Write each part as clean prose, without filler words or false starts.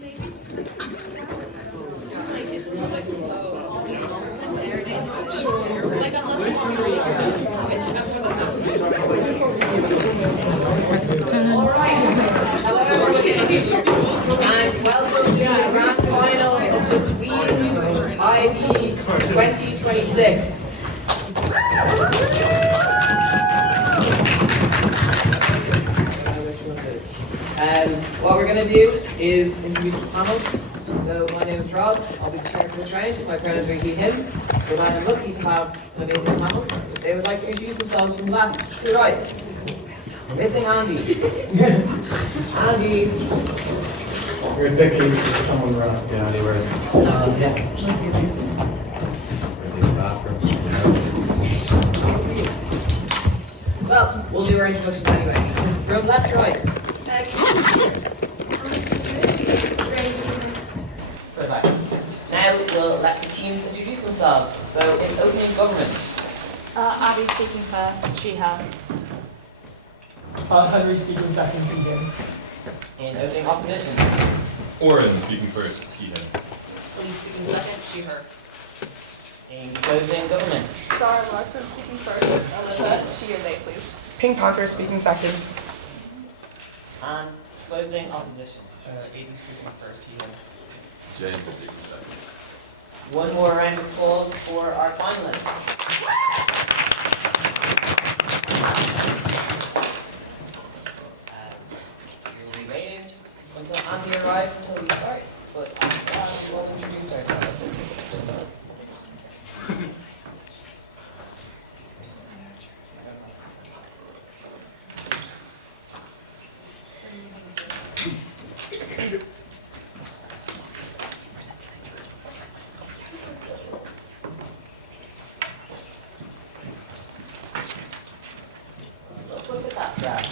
All right. Hello. And welcome to the grand final of the Queen's ID 2026. What we're going to do is introduce the panel. So my name is Rod, I'll be the chair for this round. My pronouns are he, him. But I'm lucky to have an amazing panel. They would like to introduce themselves from left to right. We're missing Andy. Andy. We're thinking someone around. Yeah, anywhere. Yeah. Is he in the bathroom? Well, we'll do our introductions anyways. From left to right. Perfect. Now we'll let the teams introduce themselves. So in opening government. Abby speaking first, she, her. Henry speaking second, he, him. In opening opposition. Oren speaking first, he, him. Lee speaking second, she, her. In closing government. Zara Larson speaking first, Alyssa, she or they, please. Pink Panther speaking second. And closing opposition. Aiden speaking first, he, him. James speaking second. One more round of applause for our finalists. We'll be waiting until Andy arrives until we start. But after that, we'll introduce ourselves. Look at that.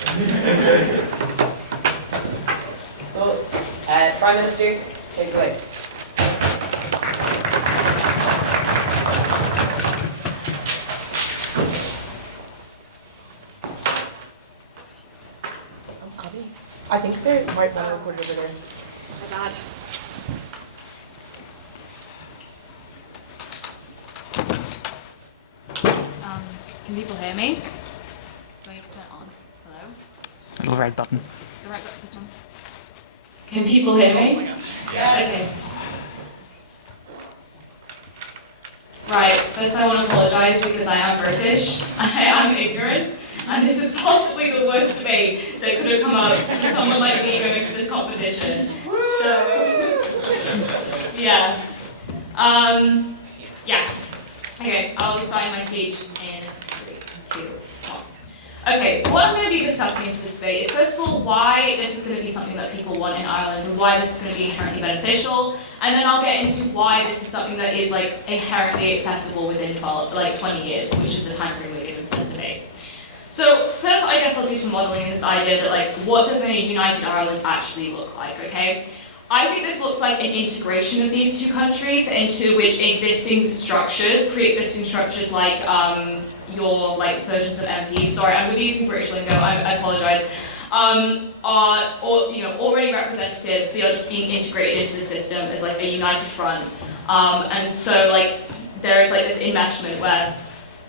So, Prime Minister, take it away. I think they might want to record over there. My bad. Can people hear me? Do I need to turn it on? Hello? Little red button. The right button, this one. Can people hear me? Yeah. Okay. Right, first I want to apologise because I am British, I am ignorant, and this is possibly the worst debate that could have come out for someone like me going to this competition. So, yeah. Yeah. Okay, I'll be starting my speech in 3, 2, 1. Okay, so what I'm going to be discussing in this debate is first of all why this is going to be something that people want in Ireland and why this is going to be inherently beneficial, and then I'll get into why this is something that is like inherently accessible within 20 years, which is the time frame we're given for this debate. So first, I guess I'll do some modelling in this idea that like what does a united Ireland actually look like? Okay. I think this looks like an integration of these two countries into which existing structures, pre-existing structures like your like versions of MPs, sorry, I'm going to be using British lingo, I apologise, are already representatives, they are just being integrated into the system as like a united front. And so like there is like this enmeshment where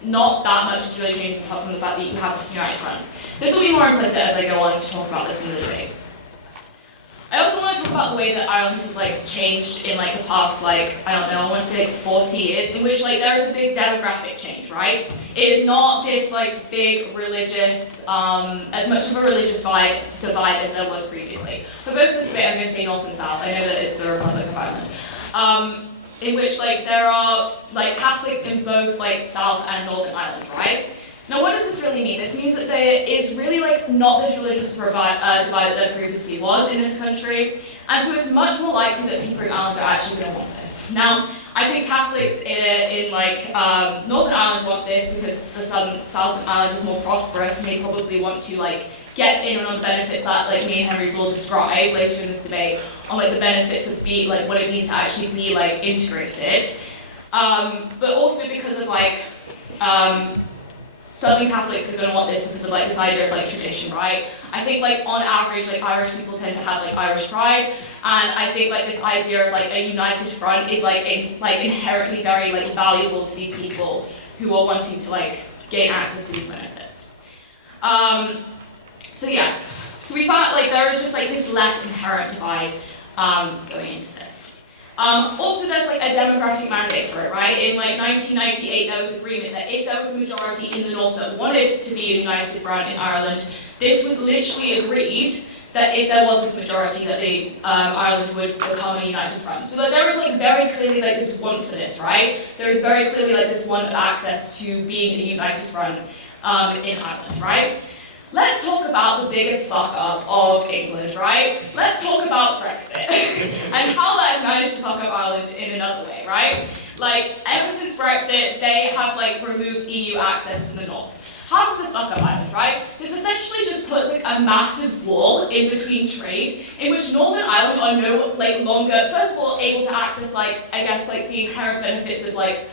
not that much is really changing apart from the fact that you have this united front. This will be more implicit as I go on to talk about this in the debate. I also want to talk about the way that Ireland has like changed in like the past, like, I don't know, I want to say like 40 years, in which like there is a big demographic change, right? It is not this like big religious, as much of a religious divide as there was previously. For purposes of debate, I'm going to say North and South. I know that it's the Republic of Ireland. In which like there are like Catholics in both like South and Northern Ireland, right? Now, what does this really mean? This means that there is really like not this religious divide that there previously was in this country, and so it's much more likely that people in Ireland are actually going to want this. Now, I think Catholics in Northern Ireland want this because the Southern Ireland is more prosperous, and they probably want to like get in on the benefits that like me and Henry will describe later in this debate on like the benefits of what it means to actually be like integrated, but also because of like Southern Catholics are going to want this because of like this idea of like tradition, right? I think like on average, like Irish people tend to have like Irish pride, and I think like this idea of like a united front is like inherently very like valuable to these people who are wanting to like gain access to these benefits. So yeah, so we found like there is just like this less inherent divide going into this. Also, there's like a democratic mandate for it, right? In like 1998, there was agreement that if there was a majority in the north that wanted to be a united front in Ireland, this was literally agreed that if there was this majority, that Ireland would become a united front. So that there is like very clearly like this want for this, right? There is very clearly like this want of access to being a united front in Ireland, right? Let's talk about the biggest fuck up of England, right? Let's talk about Brexit and how that has managed to fuck up Ireland in another way, right? Like, ever since Brexit, they have like removed EU access from the north. How does this fuck up Ireland, right? This essentially just puts like a massive wall in between trade, in which Northern Ireland are no like longer, first of all, able to access like, I guess like the inherent benefits of like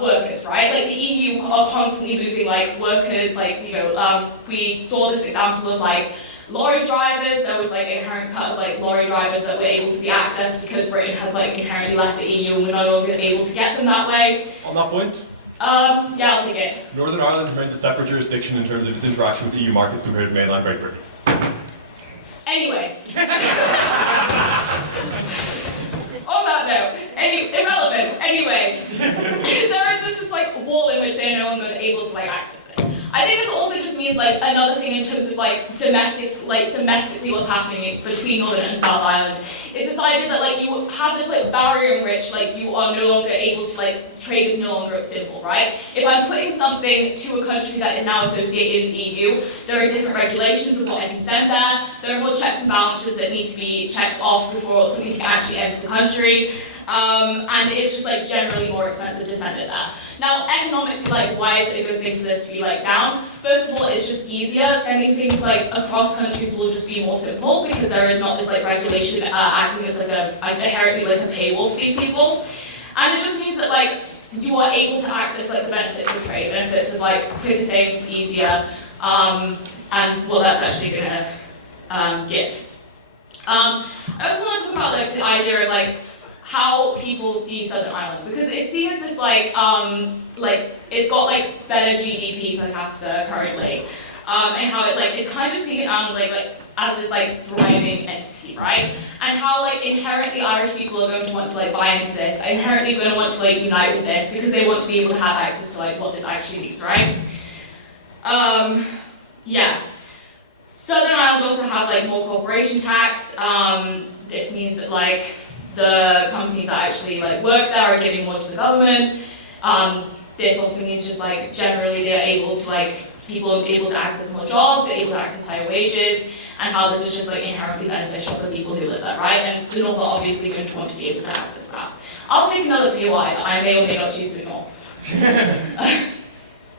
workers, right? Like the EU are constantly moving like workers, like, you know, we saw this example of like lorry drivers. There was like a inherent cut of like lorry drivers that were able to be accessed because Britain has like inherently left the EU and we're no longer able to get them that way. On that point, yeah, I'll take it. Northern Ireland remains a separate jurisdiction in terms of its interaction with EU markets compared to mainland Great Britain. Anyway. On that note, irrelevant. Anyway, there is this just like wall in which they're no longer able to like access this. I think this also just means like another thing in terms of like domestically what's happening between Northern and South Ireland is this idea that like you have this like barrier in which like you are no longer able to like trade is no longer simple, right? If I'm putting something to a country that is now associated with the EU, there are different regulations of what I can send there. There are more checks and balances that need to be checked off before something can actually enter the country. And it's just like generally more expensive to send it there. Now, economically, like, why is it a good thing for this to be like down? First of all, it's just easier. Sending things like across countries will just be more simple because there is not this like regulation acting as like inherently like a paywall for these people. And it just means that like you are able to access like the benefits of trade, benefits of like quicker things, easier, and well, that's actually gonna give. I also want to talk about like the idea of like how people see Southern Ireland, because it seems as like it's got like better GDP per capita currently, and how it like it's kind of seen like as this like thriving entity, right? And how like inherently Irish people are going to want to like buy into this, inherently going to want to like unite with this because they want to be able to have access to like what this actually means, right? Yeah. Southern Ireland also have like more corporation tax. This means that like the companies that actually like work there are giving more to the government. This also means just like generally they're able to like people are able to access more jobs, they're able to access higher wages, and how this is just like inherently beneficial for people who live there, right? And the North are obviously going to want to be able to access that. I'll take another POI that I may or may not choose to ignore.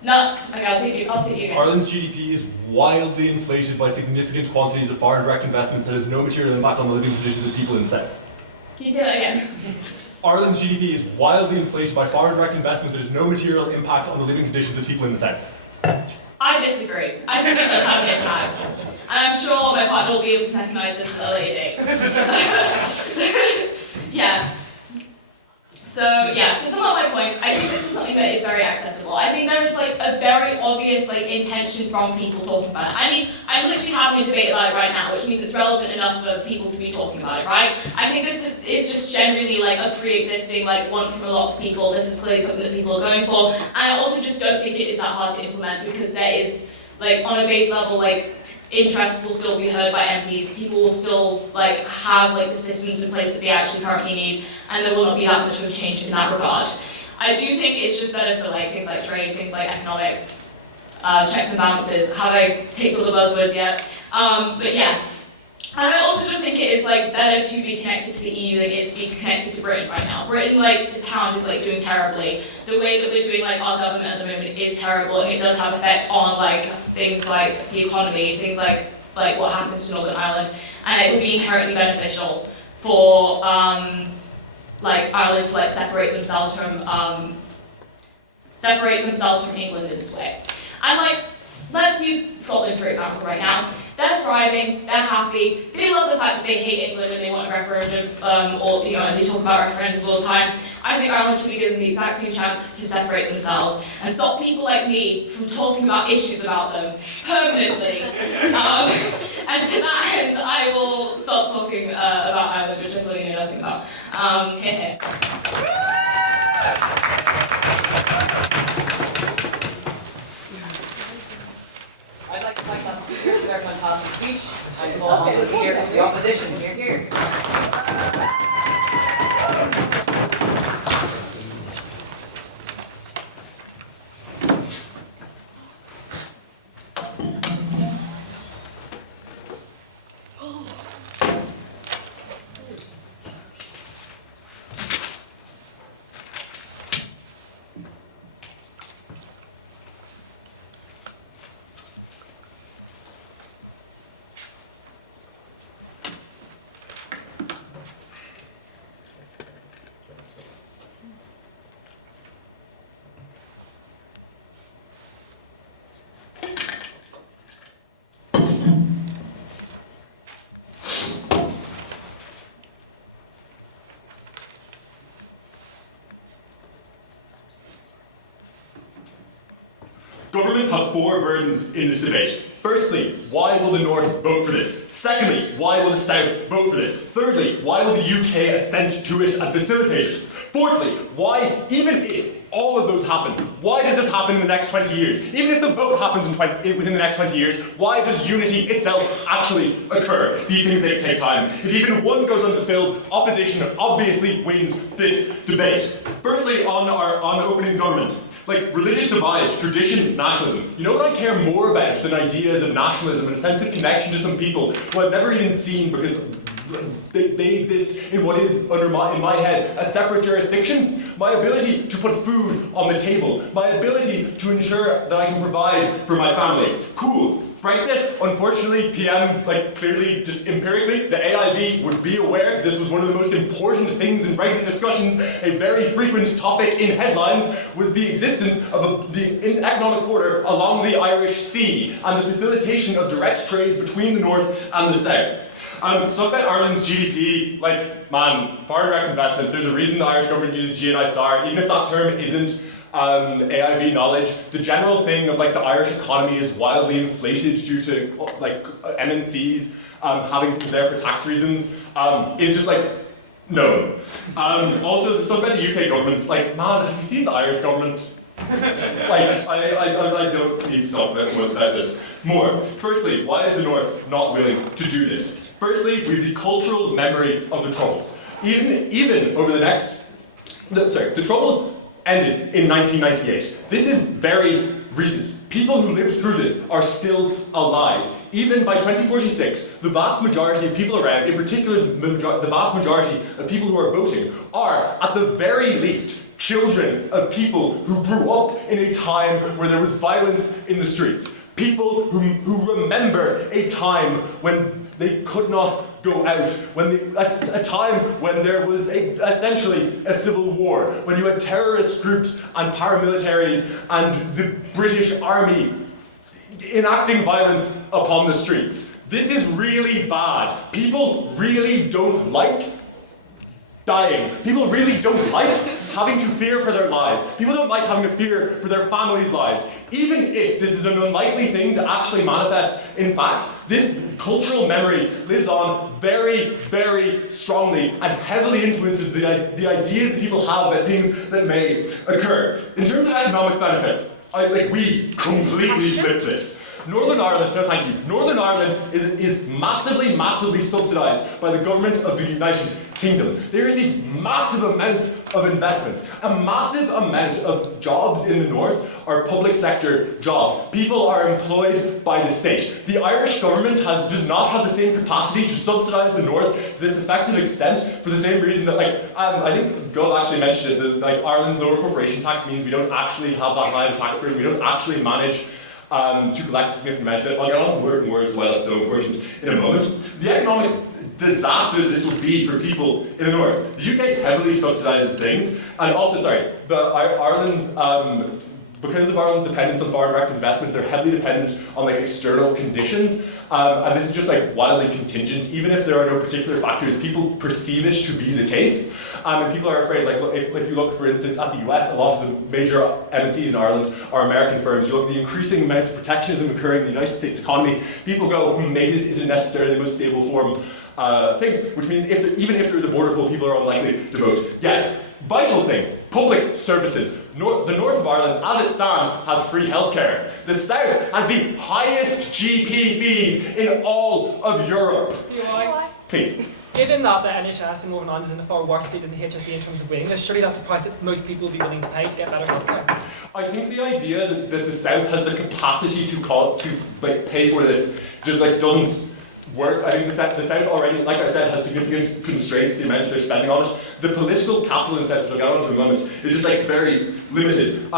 No, okay, I'll take you again. Ireland's GDP is wildly inflated by significant quantities of foreign direct investment that has no material impact on the living conditions of people in the south. Can you say that again? Ireland's GDP is wildly inflated by foreign direct investment that has no material impact on the living conditions of people in the south. I disagree. I think it does have an impact. And I'm sure my partner will be able to recognise this at a later date. Yeah. So yeah, to sum up my points, I think this is something that is very accessible. I think there is like a very obvious like intention from people talking about it. I mean, I'm literally having a debate about it right now, which means it's relevant enough for people to be talking about it, right? I think this is just generally like a pre-existing like want from a lot of people. This is clearly something that people are going for. And I also just don't think it is that hard to implement because there is like on a base level like interests will still be heard by MPs, people will still like have like the systems in place that they actually currently need, and there will not be that much of a change in that regard. I do think it's just better for like things like trade, things like economics, checks and balances. Have I ticked all the buzzwords yet? But yeah. And I also just think it is like better to be connected to the EU than it is to be connected to Britain right now. Britain, like the pound, is like doing terribly. The way that we're doing like our government at the moment is terrible, and it does have effect on like things like the economy, things like what happens to Northern Ireland, and it would be inherently beneficial for like Ireland to like separate themselves from England in this way. And like, let's use Scotland for example right now. They're thriving, they're happy, they love the fact that they hate England and they want a referendum, or and they talk about referendums all the time. I think Ireland should be given the exact same chance to separate themselves and stop people like me from talking about issues about them permanently. And to that end, I will stop talking about Ireland, which I clearly know nothing about. I'd like to thank that speaker for their fantastic speech. And call on the leader of the opposition. Here. Government have four burdens in this debate. Firstly, why will the North vote for this? Secondly, why will the South vote for this? Thirdly, why will the UK assent to it and facilitate it? Fourthly, why, even if all of those happen, why does this happen in the next 20 years? Even if the vote happens within the next 20 years, why does unity itself actually occur? These things take time. If even one goes unfulfilled, opposition obviously wins this debate. Firstly, on opening government. Like, religious divide, tradition, nationalism. You know what I care more about than ideas of nationalism and a sense of connection to some people who I've never even seen because they exist in what is, in my head, a separate jurisdiction? My ability to put food on the table. My ability to ensure that I can provide for my family. Cool. Brexit, unfortunately, PM, clearly, just empirically, the AIB would be aware, because this was one of the most important things in Brexit discussions, a very frequent topic in headlines, was the existence of the economic border along the Irish Sea, and the facilitation of direct trade between the North and the South. So about Ireland's GDP, foreign direct investment, there's a reason the Irish government uses GNI star, even if that term isn't AIB knowledge. The general thing of the Irish economy is wildly inflated due to MNCs having to preserve for tax reasons is just known. Also, stuff about the UK government, have you seen the Irish government? I don't need to talk about this more. Firstly, why is the North not willing to do this? Firstly, we have the cultural memory of the Troubles. Even over the next... the Troubles ended in 1998. This is very recent. People who lived through this are still alive. Even by 2046, the vast majority of people around, in particular the vast majority of people who are voting, are, at the very least, children of people who grew up in a time where there was violence in the streets. People who remember a time when they could not go out, a time when there was essentially a civil war, when you had terrorist groups and paramilitaries and the British Army enacting violence upon the streets. This is really bad. People really don't like dying. People really don't like having to fear for their lives. People don't like having to fear for their families' lives. Even if this is an unlikely thing to actually manifest in fact, this cultural memory lives on very, very strongly and heavily influences the ideas that people have about things that may occur. In terms of economic benefit, we completely flip this. Northern Ireland, no thank you, Northern Ireland is massively, massively subsidised by the government of the United Kingdom. They receive massive amounts of investments. A massive amount of jobs in the north are public sector jobs. People are employed by the state. The Irish government does not have the same capacity to subsidise the north to this effective extent for the same reason that, I think Gull actually mentioned it, that Ireland's lower corporation tax means we don't actually have that high of tax burden. We don't actually manage to collect a significant benefit. I'll get on more as well, it's so important in a moment. The economic disaster this would be for people in the north. The UK heavily subsidises things, and also, Ireland's because of Ireland's dependence on foreign direct investment, they're heavily dependent on like external conditions, and this is just like wildly contingent. Even if there are no particular factors, people perceive it to be the case, and people are afraid. Like if you look, for instance, at the US, a lot of the major MNCs in Ireland are American firms. You look at the increasing amounts of protectionism occurring in the United States economy. People go, maybe this isn't necessarily the most stable form thing, which means even if there's a border pull, people are unlikely to vote. Yes. Vital thing, public services. The north of Ireland, as it stands, has free healthcare. The south has the highest GP fees in all of Europe. Please. Given that the NHS in Northern Ireland is in a far worse state than the HSE in terms of waiting list, surely that's a price that most people will be willing to pay to get better healthcare. I think the idea that the south has the capacity to pay for this just doesn't work. I think the South already, like I said, has significant constraints to the amount they're spending on it. The political capital in the South, which I'll get on to in a moment, is just very limited.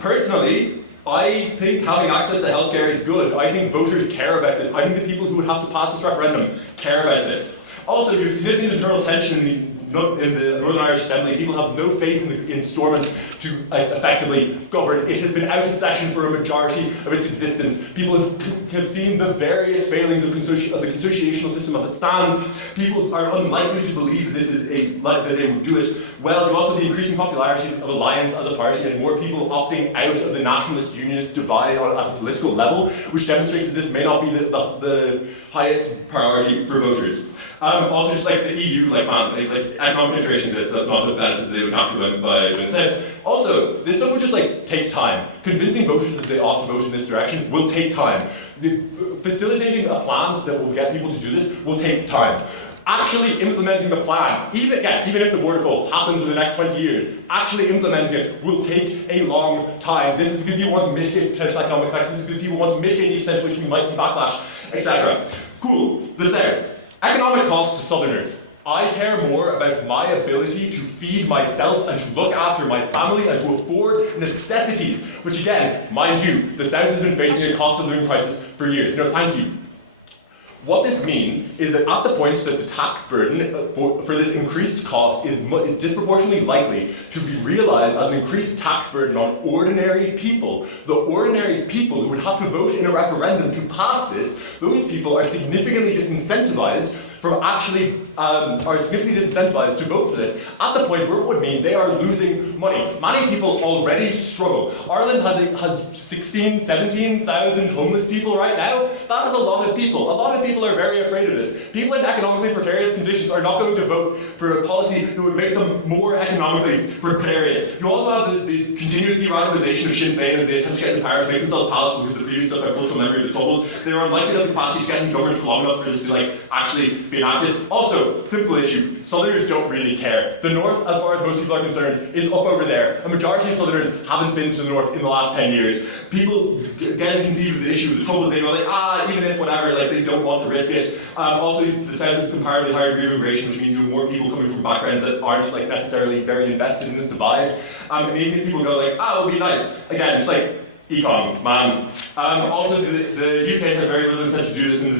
Personally, I think having access to healthcare is good. I think voters care about this. I think the people who would have to pass this referendum care about this. Also, you have significant internal tension in the Northern Irish Assembly. People have no faith in Stormont to effectively govern. It has been out of session for a majority of its existence. People have seen the various failings of the consociational system as it stands. People are unlikely to believe this is that they would do it. Well, you also have the increasing popularity of Alliance as a party and more people opting out of the nationalist unionist divide at a political level, which demonstrates that this may not be the highest priority for voters. Also, just the EU, economic integration exists, that's not a benefit they would capture by doing so. Also, this stuff would just take time. Convincing voters that they ought to vote in this direction will take time. Facilitating a plan that will get people to do this will take time. Actually implementing the plan, even if the border poll happens in the next 20 years, actually implementing it will take a long time. This is because people want to mitigate potential economic effects, this is because people want to mitigate the extent to which we might see backlash, etc. Cool. The South. Economic cost to Southerners. I care more about my ability to feed myself and to look after my family and to afford necessities, which again, mind you, the South has been facing a cost of living crisis for years. No, thank you. What this means is that at the point that the tax burden for this increased cost is disproportionately likely to be realized as an increased tax burden on ordinary people, the ordinary people who would have to vote in a referendum to pass this, those people are significantly disincentivized to vote for this, at the point where it would mean they are losing money. Many people already struggle. Ireland has 17,000 homeless people right now. That is a lot of people. A lot of people are very afraid of this. People in economically precarious conditions are not going to vote for a policy that would make them more economically precarious. You also have the continuous de-radicalization of Sinn Féin as they attempt to get into power to make themselves palatable because the previous stuff about cultural memory of the Troubles. They are unlikely to have the capacity to get in government for long enough for this to actually be enacted. Also, simple issue, Southerners don't really care. The North, as far as most people are concerned, is up over there. A majority of Southerners haven't been to the North in the last 10 years. People get conceived of the issue of the Troubles, they go even if whatever, they don't want to risk it. Also, the South is comparatively higher degree of immigration, which means you have more people coming from backgrounds that aren't necessarily very invested in this divide. And even if people go it would be nice. Again, it's econ, man. Also, the UK has very little incentive to do this, and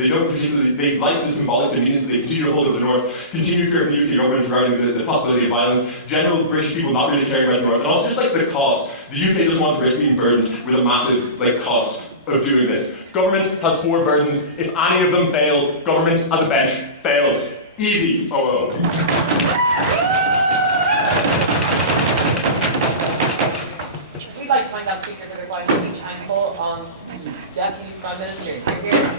they like the symbolic demeanour that they continue to hold of the North, continue to fear from the UK government regarding the possibility of violence, general British people not really caring about the North, and also just the cost. The UK doesn't want to risk being burdened with a massive cost of doing this. Government has 4 burdens. If any of them fail, government as a bench fails. Easy. Oh. We'd like to find out speaker for the quiet speech and call on Deputy Prime Minister. You're here.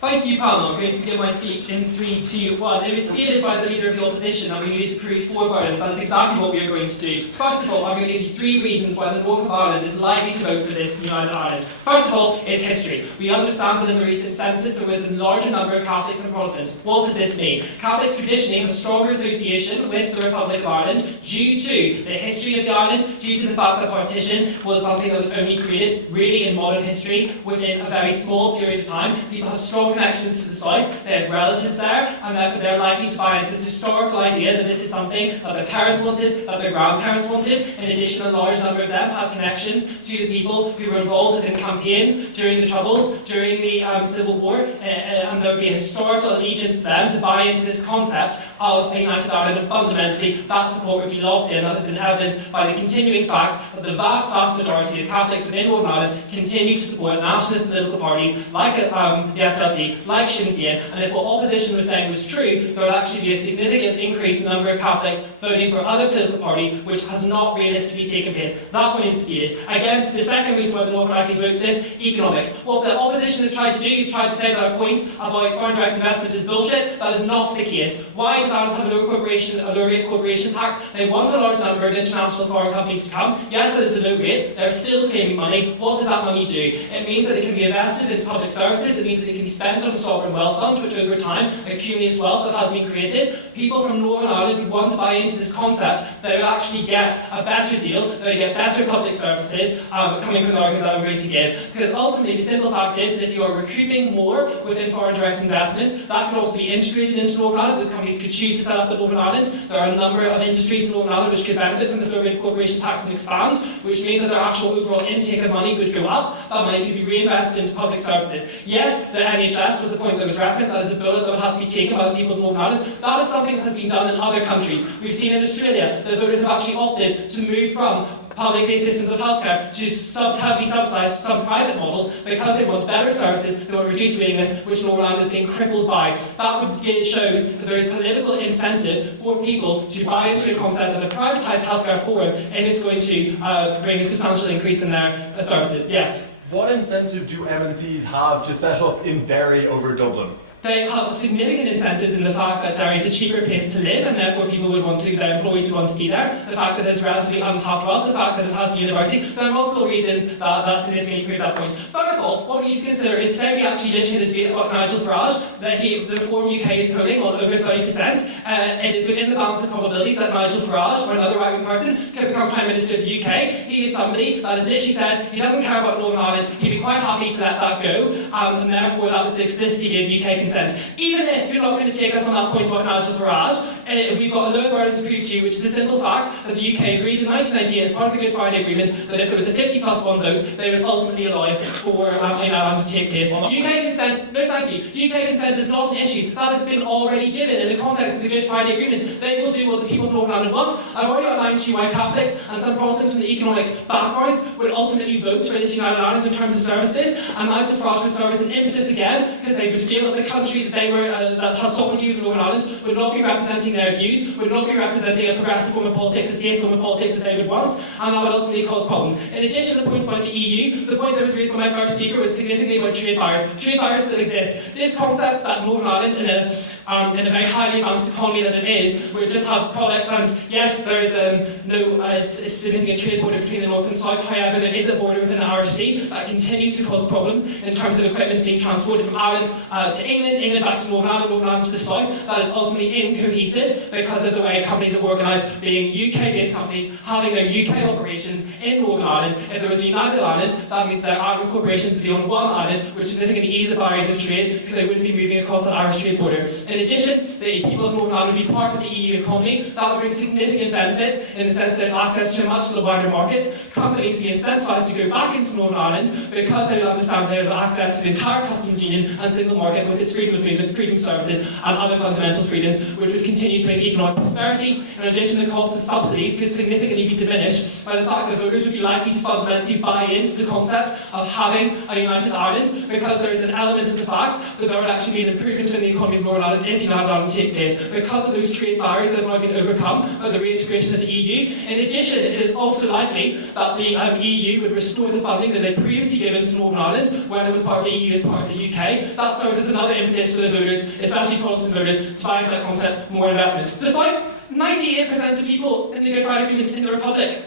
Thank you, panel. I'm going to begin my speech in 3, 2, 1. It was stated by the Leader of the Opposition that we need to prove 4 burdens, and that's exactly what we are going to do. First of all, I'm going to give you 3 reasons why the North of Ireland is likely to vote for this United Ireland. First of all, it's history. We understand that in the recent census there was a larger number of Catholics and Protestants. What does this mean? Catholics traditionally have a stronger association with the Republic of Ireland due to the history of the island, due to the fact that partition was something that was only created really in modern history within a very small period of time. People have stronger connections to the south, they have relatives there, and therefore they're likely to buy into this historical idea that this is something that their parents wanted, that their grandparents wanted. In addition, a large number of them have connections to the people who were involved in campaigns during the Troubles, during the Civil War, and there would be a historical allegiance to them to buy into this concept of a united Ireland, and fundamentally that support would be locked in. That has been evidenced by the continuing fact that the vast majority of Catholics within Northern Ireland continue to support nationalist political parties like the SLP, like Sinn Féin, and if what opposition was saying was true, there would actually be a significant increase in the number of Catholics voting for other political parties, which has not realistically taken place. That point is defeated. Again, the second reason why the Northern Ireland vote for this, economics. What the opposition has tried to do is try to say that our point about foreign direct investment is bullshit. That is not the case. Why does Ireland have a low rate corporation tax? They want a large number of international foreign companies to come. Yes, that is a low rate. They're still claiming money. What does that money do? It means that it can be invested into public services. It means that it can be spent on a sovereign wealth fund, which over time accumulates wealth that has been created. People from Northern Ireland would want to buy into this concept. They would actually get a better deal. They would get better public services, coming from the argument that I'm going to give. Because ultimately, the simple fact is that if you are recouping more within foreign direct investment, that could also be integrated into Northern Ireland. Those companies could choose to set up in Northern Ireland. There are a number of industries in Northern Ireland which could benefit from this low rate corporation tax and expand, which means that their actual overall intake of money would go up. That money could be reinvested into public services. Yes, the NHS was the point that was referenced. That is a bullet that would have to be taken by the people of Northern Ireland. That is something that has been done in other countries. We've seen in Australia that voters have actually opted to move from public-based systems of healthcare to heavily subsidised some private models because they want better services, they want reduced waiting lists, which Northern Ireland is being crippled by. That shows that there is political incentive for people to buy into a concept of a privatised healthcare forum if it's going to bring a substantial increase in their services. Yes? What incentive do MNCs have to set up in Derry over Dublin? They have significant incentives in the fact that Derry is a cheaper place to live, and therefore people would want to, their employees would want to be there. The fact that it's relatively untapped wealth, the fact that it has a university. There are multiple reasons that significantly prove that point. Third of all, what we need to consider is today we actually literally had a debate about Nigel Farage, that the Reform UK is polling on over 30%. It is within the balance of probabilities that Nigel Farage, or another right-wing person, can become Prime Minister of the UK. He is somebody that has literally said he doesn't care about Northern Ireland, he'd be quite happy to let that go, and therefore that would explicitly give UK consent. Even if you're not going to take us on that point about Nigel Farage, we've got a low burden to prove to you, which is the simple fact that the UK agreed in 1998 as part of the Good Friday Agreement that if there was a 50+1 vote, they would ultimately allow for Ireland to take place. UK consent, no thank you. UK consent is not an issue. That has been already given in the context of the Good Friday Agreement. They will do what the people of Northern Ireland want. I've already outlined to you why Catholics and some Protestants from the economic background would ultimately vote for this United Ireland in terms of services, and Nigel Farage would serve as an impetus again, because they would feel that the country that they were that has sovereignty over Northern Ireland would not be representing their views, would not be representing a progressive form of politics, a safe form of politics that they would want, and that would ultimately cause problems. In addition to the point about the EU, the point that was raised by my first speaker was significantly about trade barriers. Trade barriers still exist. This concept that Northern Ireland, in a very highly advanced economy that it is, would just have products, and yes, there is no significant trade border between the north and south. However, there is a border within the Irish Sea that continues to cause problems in terms of equipment being transported from Ireland to England back to Northern Ireland to the south. That is ultimately incohesive because of the way companies are organised, being UK-based companies having their UK operations in Northern Ireland. If there was a United Ireland, that means their Ireland corporations would be on one island, which significantly ease the barriers of trade because they wouldn't be moving across that Irish trade border. In addition, the people of Northern Ireland would be part of the EU economy. That would bring significant benefits in the sense that they have access to much wider markets. Companies would be incentivised to go back into Northern Ireland because they would understand they have access to the entire customs union and single market with its freedom of movement, freedom of services, and other fundamental freedoms, which would continue to bring economic prosperity. In addition, the cost of subsidies could significantly be diminished by the fact that voters would be likely to fundamentally buy into the concept of having a united Ireland, because there is an element of the fact that there would actually be an improvement in the economy of Northern Ireland if United Ireland take place, because of those trade barriers that have now been overcome by the reintegration of the EU. In addition, it is also likely that the EU would restore the funding that they previously given to Northern Ireland when it was part of the EU as part of the UK. That serves as another impetus for the voters, especially Protestant voters, to buy into that concept more investment. The South, 98% of people in the Good Friday Agreement in the Republic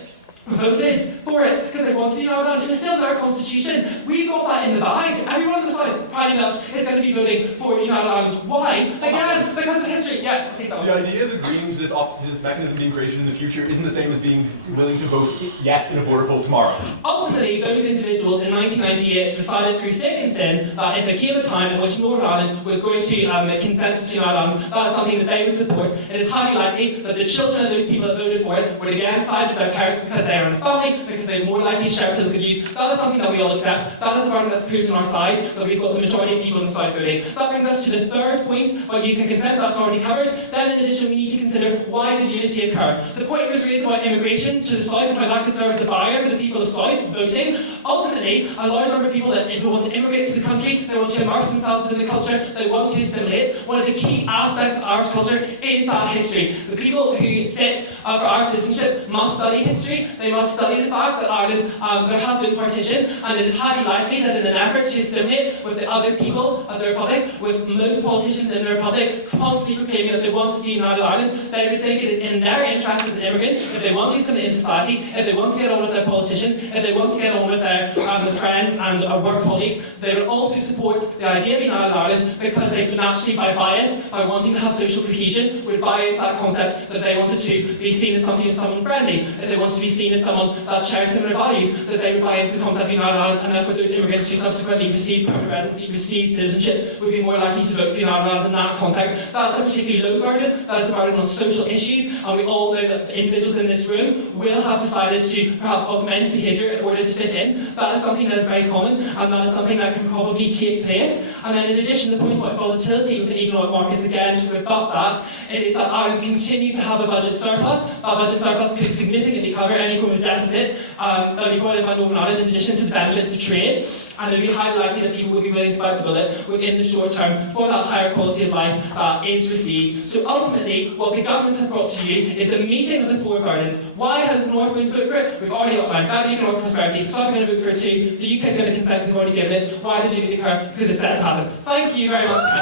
voted for it because they wanted United Ireland. It was still in our constitution. We've got that in the bag. Everyone on the South, Pride Belt, is going to be voting for United Ireland. Why? Again, because of history. Yes, I'll take that one. The idea of agreeing to this mechanism being created in the future isn't the same as being willing to vote yes in a border poll tomorrow. Ultimately, those individuals in 1998 decided through thick and thin that if there came a time in which Northern Ireland was going to consent to United Ireland, that is something that they would support. It is highly likely that the children of those people that voted for it would again side with their parents because they are in a family, because they're more likely to share political views. That is something that we all accept. That is a argument that's proved on our side, that we've got the majority of people on the side voting. That brings us to the third point, where you can consent, that's already covered. Then in addition, we need to consider why does unity occur. The point was raised about immigration to the south and how that could serve as a barrier for the people of the south voting. Ultimately, a large number of people that if they want to immigrate to the country, they want to immerse themselves within the culture, they want to assimilate. One of the key aspects of Irish culture is that history. The people who sit for Irish citizenship must study history. They must study the fact that Ireland, there has been partition, and it is highly likely that in an effort to assimilate with the other people of the Republic, with most politicians in the Republic constantly proclaiming that they want to see United Ireland, they would think it is in their interest as an immigrant, if they want to assimilate in society, if they want to get on with their politicians, if they want to get on with their friends and work colleagues, they would also support the idea of United Ireland because they naturally, by bias, by wanting to have social cohesion, would buy into that concept that they wanted to be seen as someone friendly, if they wanted to be seen as someone that shared similar values, that they would buy into the concept of United Ireland, and therefore those immigrants who subsequently receive permanent residency, receive citizenship, would be more likely to vote for United Ireland in that context. That's a particularly low burden, that is a burden on social issues, and we all know that individuals in this room will have decided to perhaps augment behaviour in order to fit in. That is something that is very common, and that is something that can probably take place. And then in addition, the point about volatility within economic markets, again, to rebut that, it is that Ireland continues to have a budget surplus. That budget surplus could significantly cover any form of deficit that would be brought in by Northern Ireland, in addition to the benefits of trade. And it would be highly likely that people would be willing to bite the bullet within the short term for that higher quality of life that is received. So ultimately, what the government have brought to you is the meeting of the four burdens. Why has the North going to vote for it? We've already outlined better economic prosperity. The South are going to vote for it too. The UK is going to consent, they've already given it. Why does unity occur? Because it's set to happen. Thank you very much. I'd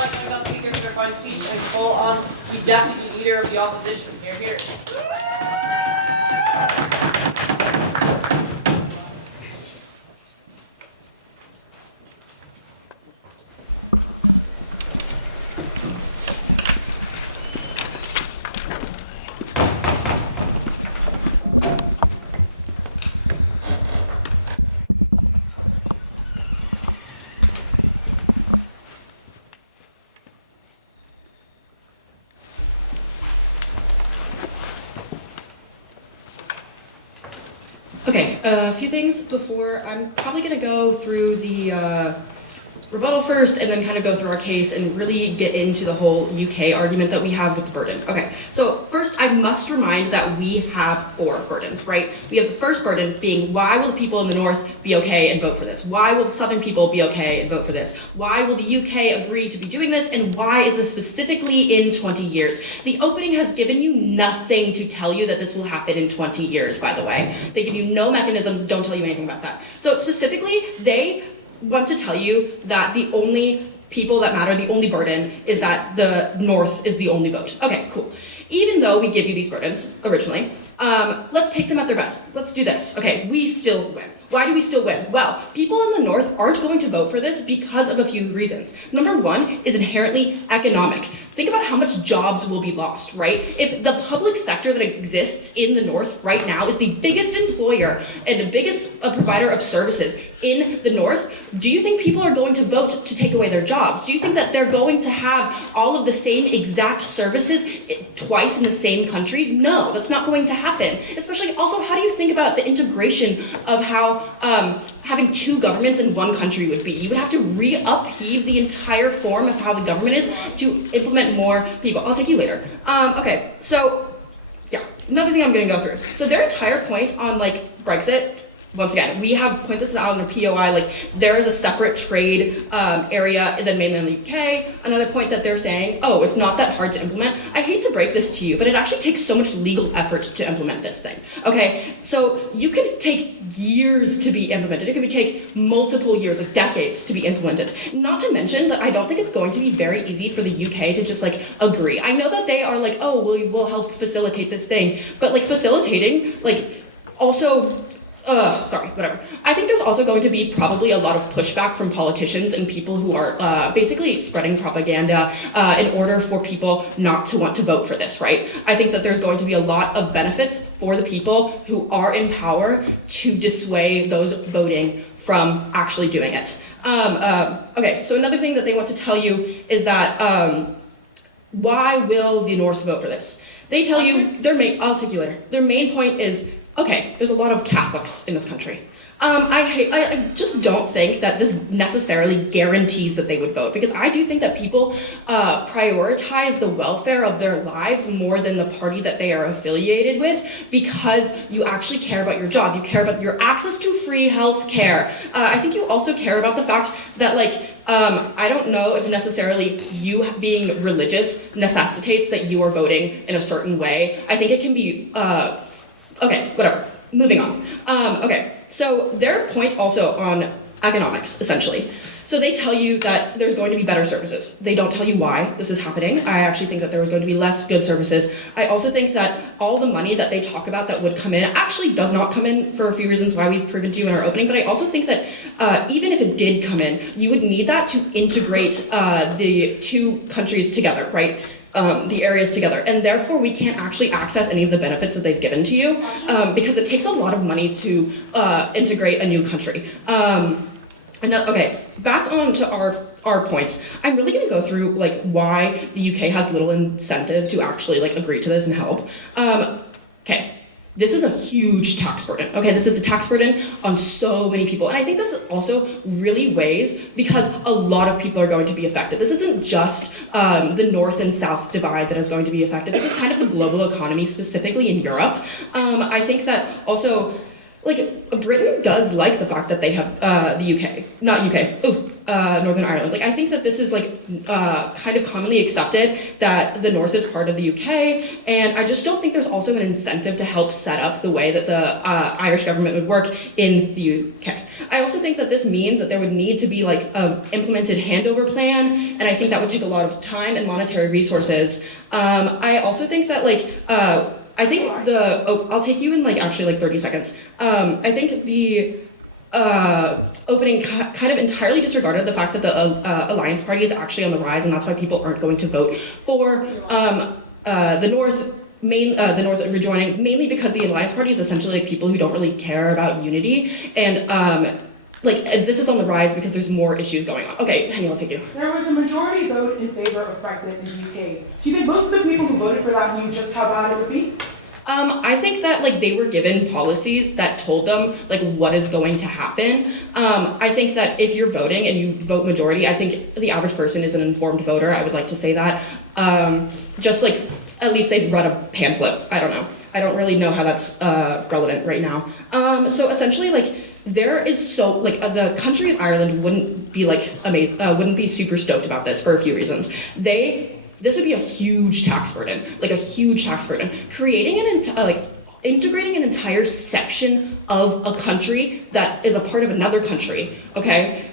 like to thank speaker for their fine speech and call on the Deputy Leader of the Opposition. Here, here. Okay, a few things before. I'm probably going to go through the rebuttal first and then kind of go through our case and really get into the whole UK argument that we have with the burden. Okay, so first I must remind that we have four burdens, right? We have the first burden being, why will the people in the North be okay and vote for this? Why will the Southern people be okay and vote for this? Why will the UK agree to be doing this? And why is this specifically in 20 years? The opening has given you nothing to tell you that this will happen in 20 years, by the way. They give you no mechanisms, don't tell you anything about that. So specifically, they want to tell you that the only people that matter, the only burden, is that the North is the only vote. Okay, cool. Even though we give you these burdens originally, let's take them at their best. Let's do this. Okay, we still win. Why do we still win? Well, people in the North aren't going to vote for this because of a few reasons. Number one is inherently economic. Think about how much jobs will be lost, right? If the public sector that exists in the North right now is the biggest employer and the biggest provider of services in the North, do you think people are going to vote to take away their jobs? Do you think that they're going to have all of the same exact services twice in the same country? No, that's not going to happen. Especially also, how do you think about the integration of how having two governments in one country would be? You would have to re-upheave the entire form of how the government is to implement more people. I'll take you later. Okay, so yeah, another thing I'm going to go through. So their entire point on like Brexit, once again, we have pointed this out in the POI, like there is a separate trade area than mainland the UK. Another point that they're saying, oh, it's not that hard to implement. I hate to break this to you, but it actually takes so much legal effort to implement this thing. Okay, so you could take years to be implemented. It could take multiple years, like decades to be implemented. Not to mention that I don't think it's going to be very easy for the UK to just like agree. I know that they are like, oh, we'll help facilitate this thing, but like facilitating, like also sorry, whatever. I think there's also going to be probably a lot of pushback from politicians and people who are basically spreading propaganda in order for people not to want to vote for this, right? I think that there's going to be a lot of benefits for the people who are in power to dissuade those voting from actually doing it. Okay, so another thing that they want to tell you is that why will the North vote for this? They tell you I'll take you later. Their main point is, okay, there's a lot of Catholics in this country. I just don't think that this necessarily guarantees that they would vote, because I do think that people prioritize the welfare of their lives more than the party that they are affiliated with, because you actually care about your job, you care about your access to free health care. I think you also care about the fact that, like, I don't know if necessarily you being religious necessitates that you are voting in a certain way. I think it can be, okay, whatever. Moving on. Okay, so their point also on economics, essentially. So they tell you that there's going to be better services. They don't tell you why this is happening. I actually think that there was going to be less good services. I also think that all the money that they talk about that would come in actually does not come in, for a few reasons why we've proven to you in our opening. But I also think that even if it did come in, you would need that to integrate the two countries together, right? The areas together, and therefore we can't actually access any of the benefits that they've given to you because it takes a lot of money to integrate a new country. Okay, back on to our points. I'm really going to go through like why the UK has little incentive to actually like agree to this and help. Okay. This is a huge tax burden. Okay, this is a tax burden on so many people. And I think this also really weighs because a lot of people are going to be affected. This isn't just the North and South divide that is going to be affected. This is kind of the global economy, specifically in Europe. I think that also, like, Britain does like the fact that they have the UK, not UK, Northern Ireland. Like, I think that this is like kind of commonly accepted that the North is part of the UK, and I just don't think there's also an incentive to help set up the way that the Irish government would work in the UK. I also think that this means that there would need to be like an implemented handover plan, and I think that would take a lot of time and monetary resources. I also think that like I think I'll take you in like actually like 30 seconds. I think the opening kind of entirely disregarded the fact that the Alliance Party is actually on the rise, and that's why people aren't going to vote for the North rejoining, mainly because the Alliance Party is essentially like people who don't really care about unity, and like this is on the rise because there's more issues going on. Okay, Henny, I'll take you. There was a majority vote in favor of Brexit in the UK. Do you think most of the people who voted for that knew just how bad it would be? I think that like they were given policies that told them like what is going to happen. I think that if you're voting and you vote majority, I think the average person is an informed voter. I would like to say that. Just like at least they've read a pamphlet. I don't know. I don't really know how that's relevant right now. So essentially, like there is so like the country of Ireland wouldn't be like amazed, wouldn't be super stoked about this for a few reasons. This would be a huge tax burden, like a huge tax burden. Creating integrating an entire section of a country that is a part of another country, okay,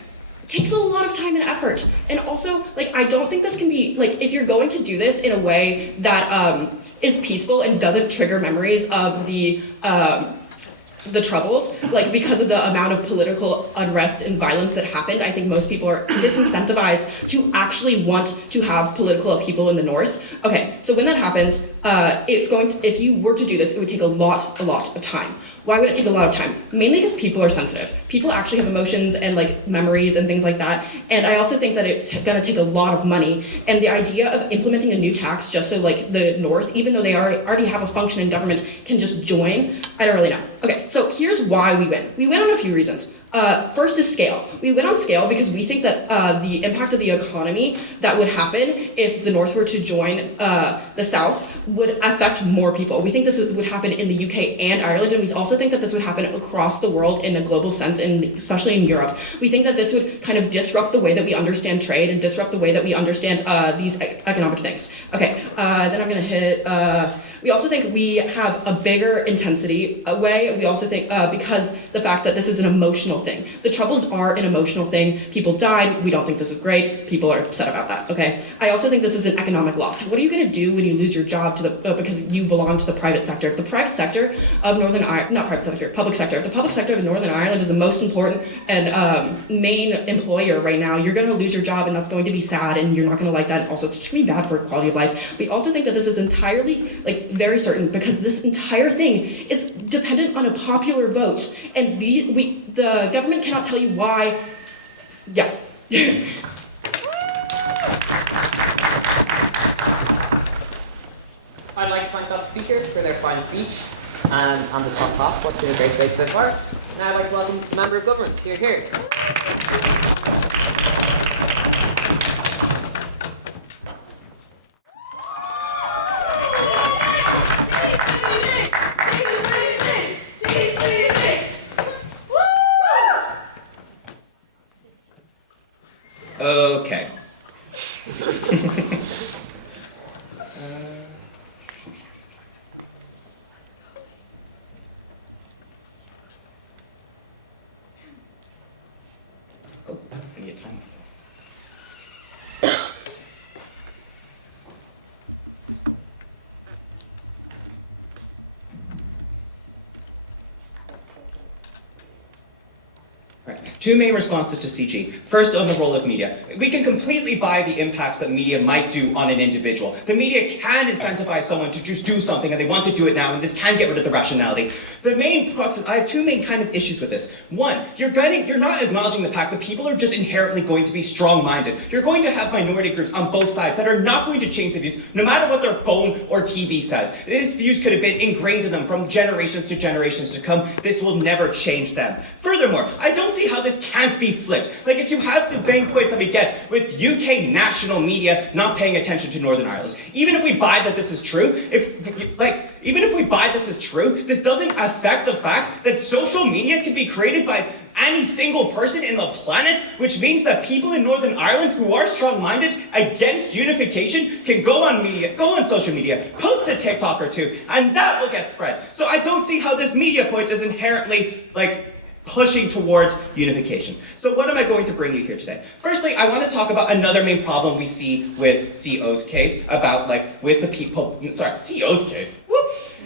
takes a lot of time and effort. And also, like, I don't think this can be, like, if you're going to do this in a way that is peaceful and doesn't trigger memories of the Troubles, like because of the amount of political unrest and violence that happened, I think most people are disincentivized to actually want to have political upheaval in the North. Okay, so when that happens, if you were to do this, it would take a lot of time. Why would it take a lot of time? Mainly because people are sensitive. People actually have emotions and like memories and things like that. And I also think that it's gonna take a lot of money. And the idea of implementing a new tax just so like the North, even though they already have a function in government, can just join, I don't really know. Okay, so here's why we win. We win on a few reasons. First is scale. We win on scale because we think that the impact of the economy that would happen if the North were to join the South would affect more people. We think this would happen in the UK and Ireland, and we also think that this would happen across the world in a global sense, especially in Europe. We think that this would kind of disrupt the way that we understand trade and disrupt the way that we understand these economic things. Okay, then I'm going to hit We also think we have a bigger intensity way. We also think because the fact that this is an emotional thing. The Troubles are an emotional thing. People died. We don't think this is great. People are upset about that. Okay. I also think this is an economic loss. What are you going to do when you lose your job to the because you belong to the private sector? If the private sector of Northern Ireland, not private sector, public sector. If the public sector of Northern Ireland is the most important and main employer right now, you're going to lose your job, and that's going to be sad, and you're not going to like that. And also, it's going to be bad for quality of life. We also think that this is entirely, like, very certain because this entire thing is dependent on a popular vote, and the government cannot tell you why. Yeah. I'd like to thank that speaker for their fine speech and the top class. What's been a great debate so far. Now I'd like to welcome a member of government. Here. Okay. I need to time myself. Right. Two main responses to CG. First, on the role of media. We can completely buy the impacts that media might do on an individual. The media can incentivize someone to just do something, and they want to do it now, and this can get rid of the rationality. I have two main kind of issues with this. One, you're not acknowledging the fact that people are just inherently going to be strong-minded. You're going to have minority groups on both sides that are not going to change their views, no matter what their phone or TV says. These views could have been ingrained in them from generations to generations to come. This will never change them. Furthermore, I don't see how this can't be flipped. Like, if you have the main points that we get with UK national media not paying attention to Northern Ireland, even if we buy that this is true, this doesn't affect the fact that social media can be created by any single person in the planet, which means that people in Northern Ireland who are strong-minded against unification can go on social media, post a TikTok or two, and that will get spread. So I don't see how this media point is inherently, pushing towards unification. So what am I going to bring you here today? Firstly, I want to talk about another main problem we see with CO's case,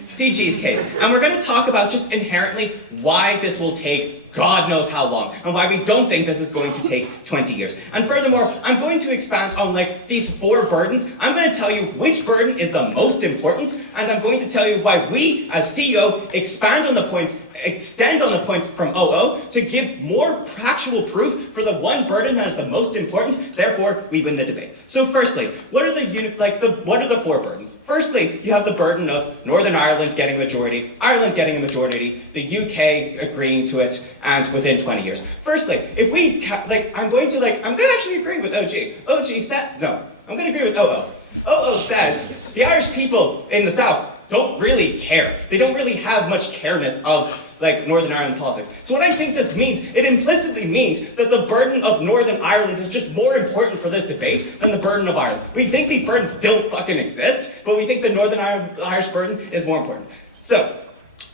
CG's case. And we're going to talk about just inherently why this will take God knows how long, and why we don't think this is going to take 20 years. And furthermore, I'm going to expand on these 4 burdens. I'm going to tell you which burden is the most important, and I'm going to tell you why we, as CEO, extend on the points from OO to give more actual proof for the one burden that is the most important. Therefore, we win the debate. So firstly, what are the 4 burdens? Firstly, you have the burden of Northern Ireland getting a majority, Ireland getting a majority, the UK agreeing to it, and within 20 years. Firstly, if we, I'm going to actually agree with I'm going to agree with OO. OO says the Irish people in the South don't really care. They don't really have much careness of Northern Ireland politics. So what I think this means, it implicitly means that the burden of Northern Ireland is just more important for this debate than the burden of Ireland. We think these burdens still fucking exist, but we think the Northern Irish burden is more important. So,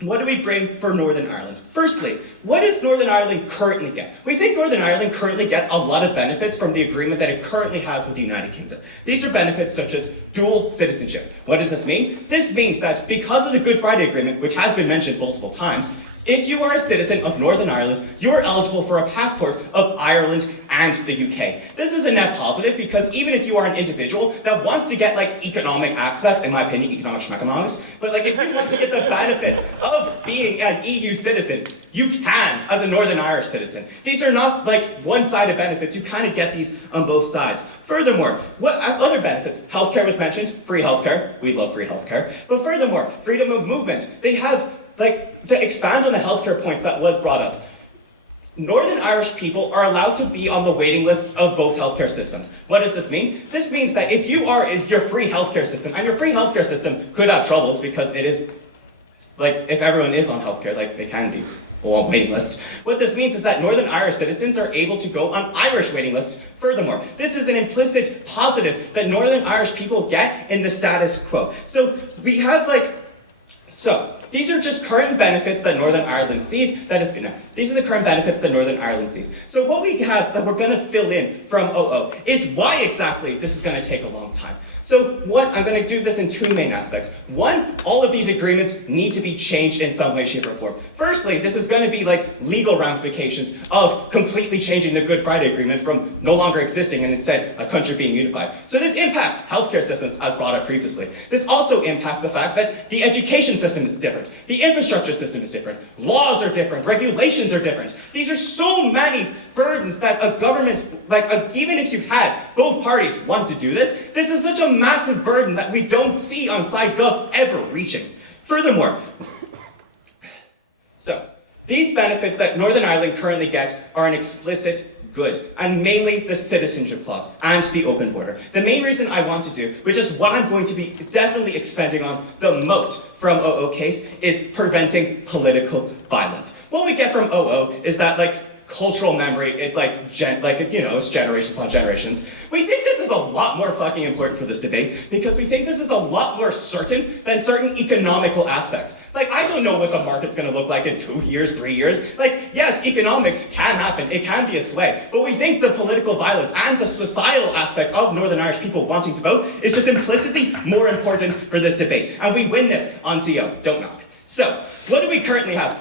what do we bring for Northern Ireland? Firstly, what does Northern Ireland currently get? We think Northern Ireland currently gets a lot of benefits from the agreement that it currently has with the United Kingdom. These are benefits such as dual citizenship. What does this mean? This means that because of the Good Friday Agreement, which has been mentioned multiple times, if you are a citizen of Northern Ireland, you are eligible for a passport of Ireland and the UK. This is a net positive because even if you are an individual that wants to get economic aspects, in my opinion, economic schmeconomics, but if you want to get the benefits of being an EU citizen, you can as a Northern Irish citizen. These are not one-sided benefits. You kind of get these on both sides. Furthermore, what other benefits? Healthcare was mentioned, free healthcare. We love free healthcare. But furthermore, freedom of movement. They have to expand on the healthcare point that was brought up, Northern Irish people are allowed to be on the waiting lists of both healthcare systems. What does this mean? This means that if you are in your free healthcare system, and your free healthcare system could have troubles because it is, if everyone is on healthcare, they can be, long waiting lists. What this means is that Northern Irish citizens are able to go on Irish waiting lists. Furthermore, this is an implicit positive that Northern Irish people get in the status quo. So we have these are just current benefits that Northern Ireland sees. These are the current benefits that Northern Ireland sees. So what we have that we're going to fill in from OO is why exactly this is going to take a long time. So I'm going to do this in two main aspects. One, all of these agreements need to be changed in some way, shape, or form. Firstly, this is going to be like legal ramifications of completely changing the Good Friday Agreement from no longer existing and instead a country being unified. So this impacts healthcare systems, as brought up previously. This also impacts the fact that the education system is different. The infrastructure system is different. Laws are different. Regulations are different. These are so many burdens that a government, even if you had both parties want to do this, this is such a massive burden that we don't see on SciGov ever reaching. Furthermore, these benefits that Northern Ireland currently get are an explicit good, and mainly the citizenship clause and the open border. The main reason I want to do, which is what I'm going to be definitely expending on the most from OO case, is preventing political violence. What we get from OO is that cultural memory, it's generations upon generations. We think this is a lot more fucking important for this debate because we think this is a lot more certain than certain economical aspects. I don't know what the market's gonna look like in 2 years, 3 years. Yes, economics can happen, it can be a sway, but we think the political violence and the societal aspects of Northern Irish people wanting to vote is just implicitly more important for this debate. And we win this on CO, don't knock. So, what do we currently have?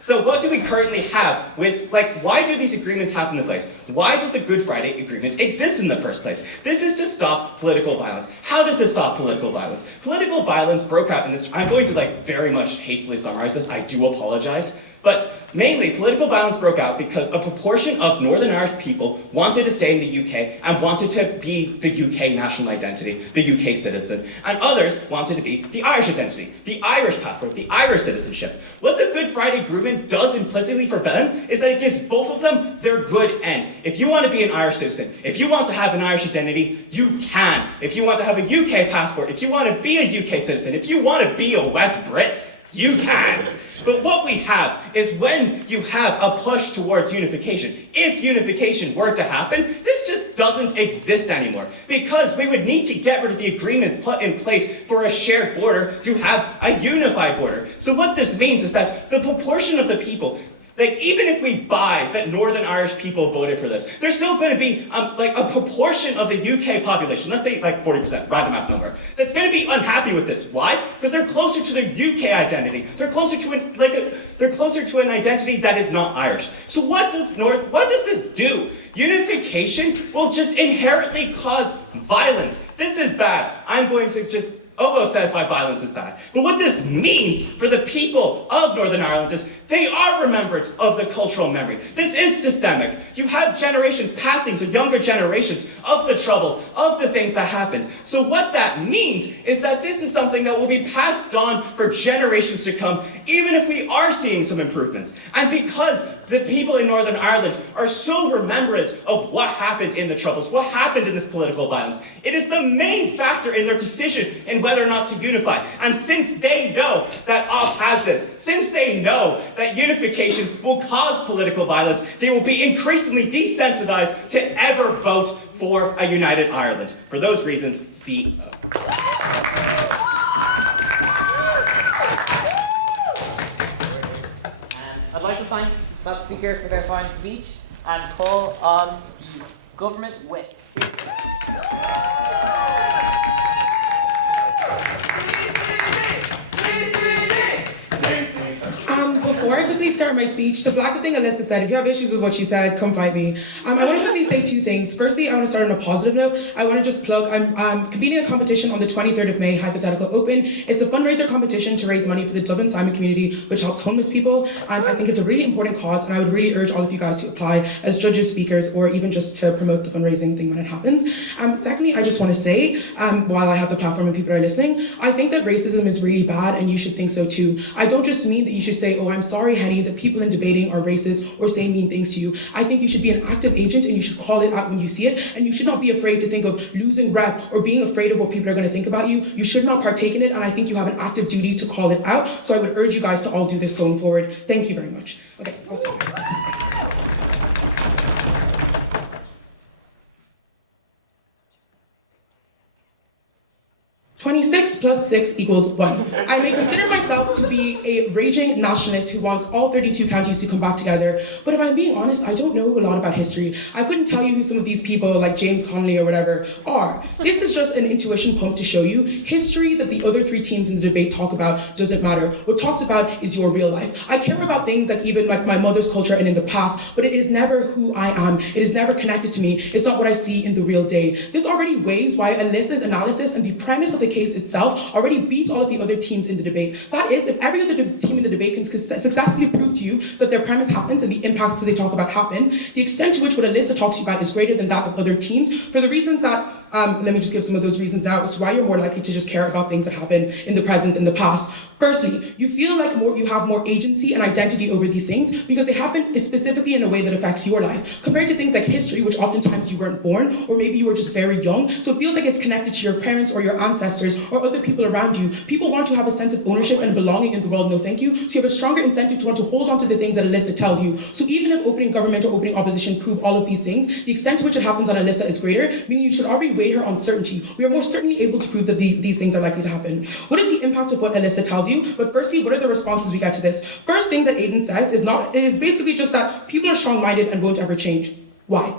So what do we currently have with, why do these agreements have in place? Why does the Good Friday Agreement exist in the first place? This is to stop political violence. How does this stop political violence? Political violence broke out in this, I'm going to very much hastily summarize this, I do apologize. But mainly, political violence broke out because a proportion of Northern Irish people wanted to stay in the UK and wanted to be the UK national identity, the UK citizen, and others wanted to be the Irish identity, the Irish passport, the Irish citizenship. What the Good Friday Agreement does implicitly for them is that it gives both of them their good end. If you want to be an Irish citizen, if you want to have an Irish identity, you can. If you want to have a UK passport, if you want to be a UK citizen, if you want to be a West Brit, you can. But what we have is when you have a push towards unification, if unification were to happen, this just doesn't exist anymore. Because we would need to get rid of the agreements put in place for a shared border to have a unified border. So what this means is that the proportion of the people, even if we buy that Northern Irish people voted for this, there's still going to be a proportion of the UK population, let's say 40%, random ass number, that's going to be unhappy with this. Why? Because they're closer to the UK identity. They're closer to an identity that is not Irish. So what does this do? Unification will just inherently cause violence. This is bad. I'm going to just OO says why violence is bad. But what this means for the people of Northern Ireland is they are remembered of the cultural memory. This is systemic. You have generations passing to younger generations of the troubles, of the things that happened. So what that means is that this is something that will be passed on for generations to come, even if we are seeing some improvements. And because the people in Northern Ireland are so remembrant of what happened in the troubles, what happened in this political violence, it is the main factor in their decision in whether or not to unify. And since they know that OP has this, since they know that unification will cause political violence, they will be increasingly desensitized to ever vote for a united Ireland. For those reasons, CO. I'd like to thank that speaker for their fine speech and call on the government whip. Before I quickly start my speech, to flag the thing Alyssa said, if you have issues with what she said, come fight me. I want to quickly say two things. Firstly, I want to start on a positive note. I want to just plug, I'm competing a competition on the 23rd of May, Hypothetical Open. It's a fundraiser competition to raise money for the Dublin Simon community, which helps homeless people. And I think it's a really important cause, and I would really urge all of you guys to apply as judges, speakers, or even just to promote the fundraising thing when it happens. Secondly, I just want to say, while I have the platform and people are listening, I think that racism is really bad, and you should think so too. I don't just mean that you should say, oh, I'm sorry, Henny, saying that people in debating are racist or say mean things to you. I think you should be an active agent and you should call it out when you see it, and you should not be afraid to think of losing rep or being afraid of what people are going to think about you. You should not partake in it, and I think you have an active duty to call it out. So I would urge you guys to all do this going forward. Thank you very much. Okay, I'll stop here. 26 plus 6 equals 1. I may consider myself to be a raging nationalist who wants all 32 counties to come back together, but if I'm being honest, I don't know a lot about history. I couldn't tell you who some of these people, like James Connolly or whatever, are. This is just an intuition pump to show you history that the other three teams in the debate talk about doesn't matter. What talks about is your real life. I care about things like even like my mother's culture and in the past, but it is never who I am. It is never connected to me. It's not what I see in the real day. This already weighs why Alyssa's analysis and the premise of the case itself already beats all of the other teams in the debate. That is, if every other team in the debate can successfully prove to you that their premise happens and the impacts that they talk about happen, the extent to which what Alyssa talks to you about is greater than that of other teams, for the reasons that, let me just give some of those reasons now, it's why you're more likely to just care about things that happen in the present than the past. Firstly, you feel like you have more agency and identity over these things because they happen specifically in a way that affects your life, compared to things like history, which oftentimes you weren't born, or maybe you were just very young, so it feels like it's connected to your parents or your ancestors or other people around you. People want to have a sense of ownership and belonging in the world, no thank you, so you have a stronger incentive to want to hold on to the things that Alyssa tells you. So even if opening government or opening opposition prove all of these things, the extent to which it happens on Alyssa is greater, meaning you should already weigh her on certainty. We are more certainly able to prove that these things are likely to happen. What is the impact of what Alyssa tells you? But firstly, what are the responses we get to this? First thing that Aiden says is basically just that people are strong-minded and won't ever change. Why?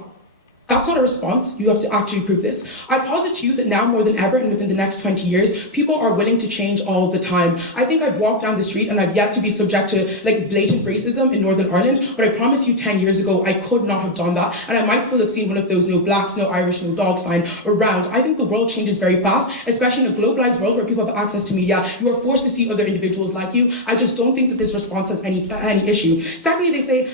That's not a response. You have to actually prove this. I posit to you that now more than ever and within the next 20 years, people are willing to change all the time. I think I've walked down the street and I've yet to be subject to like blatant racism in Northern Ireland, but I promise you 10 years ago, I could not have done that. And I might still have seen one of those no blacks, no Irish, no dog sign around. I think the world changes very fast, especially in a globalized world where people have access to media. You are forced to see other individuals like you. I just don't think that this response has any issue. Secondly, they say,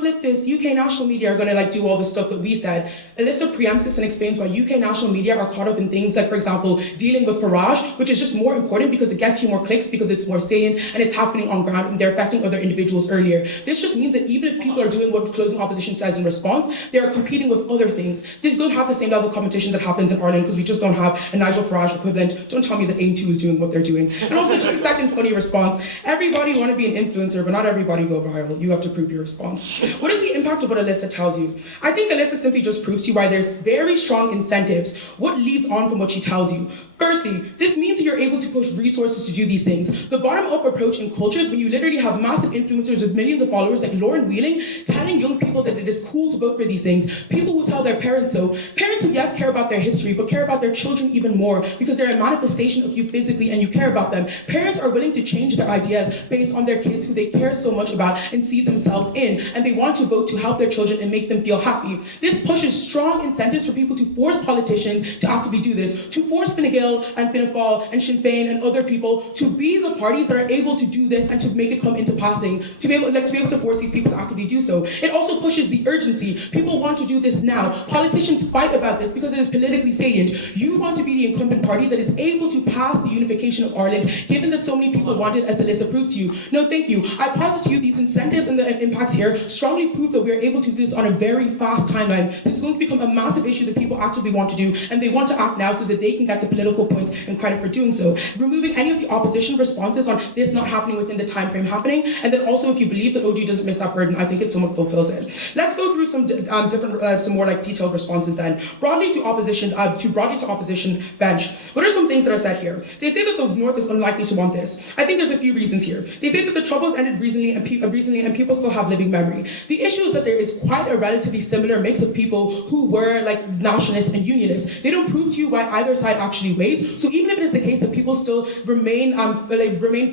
flip this, UK national media are gonna like do all the stuff that we said. Alyssa preempts this and explains why UK national media are caught up in things like, for example, dealing with Farage, which is just more important because it gets you more clicks, because it's more salient, and it's happening on ground, and they're affecting other individuals earlier. This just means that even if people are doing what closing opposition says in response, they are competing with other things. This don't have the same level of competition that happens in Ireland because we just don't have a Nigel Farage equivalent. Don't tell me that AIM2 is doing what they're doing. And also just a second funny response. Everybody want to be an influencer, but not everybody go viral. You have to prove your response. What is the impact of what Alyssa tells you? I think Alyssa simply just proves to you why there's very strong incentives. What leads on from what she tells you? Firstly, this means that you're able to push resources to do these things. The bottom-up approach in cultures, when you literally have massive influencers with millions of followers like Lauren Wheeling telling young people that it is cool to vote for these things, people who tell their parents so, parents who yes care about their history but care about their children even more because they're a manifestation of you physically and you care about them. Parents are willing to change their ideas based on their kids who they care so much about and see themselves in, and they want to vote to help their children and make them feel happy. This pushes strong incentives for people to force politicians to actively do this, to force Fine Gael and Fianna Fáil and Sinn Féin and other people to be the parties that are able to do this and to make it come into passing, to be able to force these people to actively do so. It also pushes the urgency. People want to do this now. Politicians fight about this because it is politically salient. You want to be the incumbent party that is able to pass the unification of Ireland, given that so many people want it, as Alyssa proves to you. No, thank you. I posit to you these incentives and the impacts here strongly prove that we are able to do this on a very fast timeline. This is going to become a massive issue that people actively want to do, and they want to act now so that they can get the political points and credit for doing so. Removing any of the opposition responses on this not happening within the time frame happening, and then also if you believe that OG doesn't miss that burden, I think it somewhat fulfills it. Let's go through some more like detailed responses then. Broadly to opposition bench. What are some things that are said here? They say that the North is unlikely to want this. I think there's a few reasons here. They say that the Troubles ended recently and people still have living memory. The issue is that there is quite a relatively similar mix of people who were like nationalists and unionists. They don't prove to you why either side actually weighs. So even if it is the case that people still remain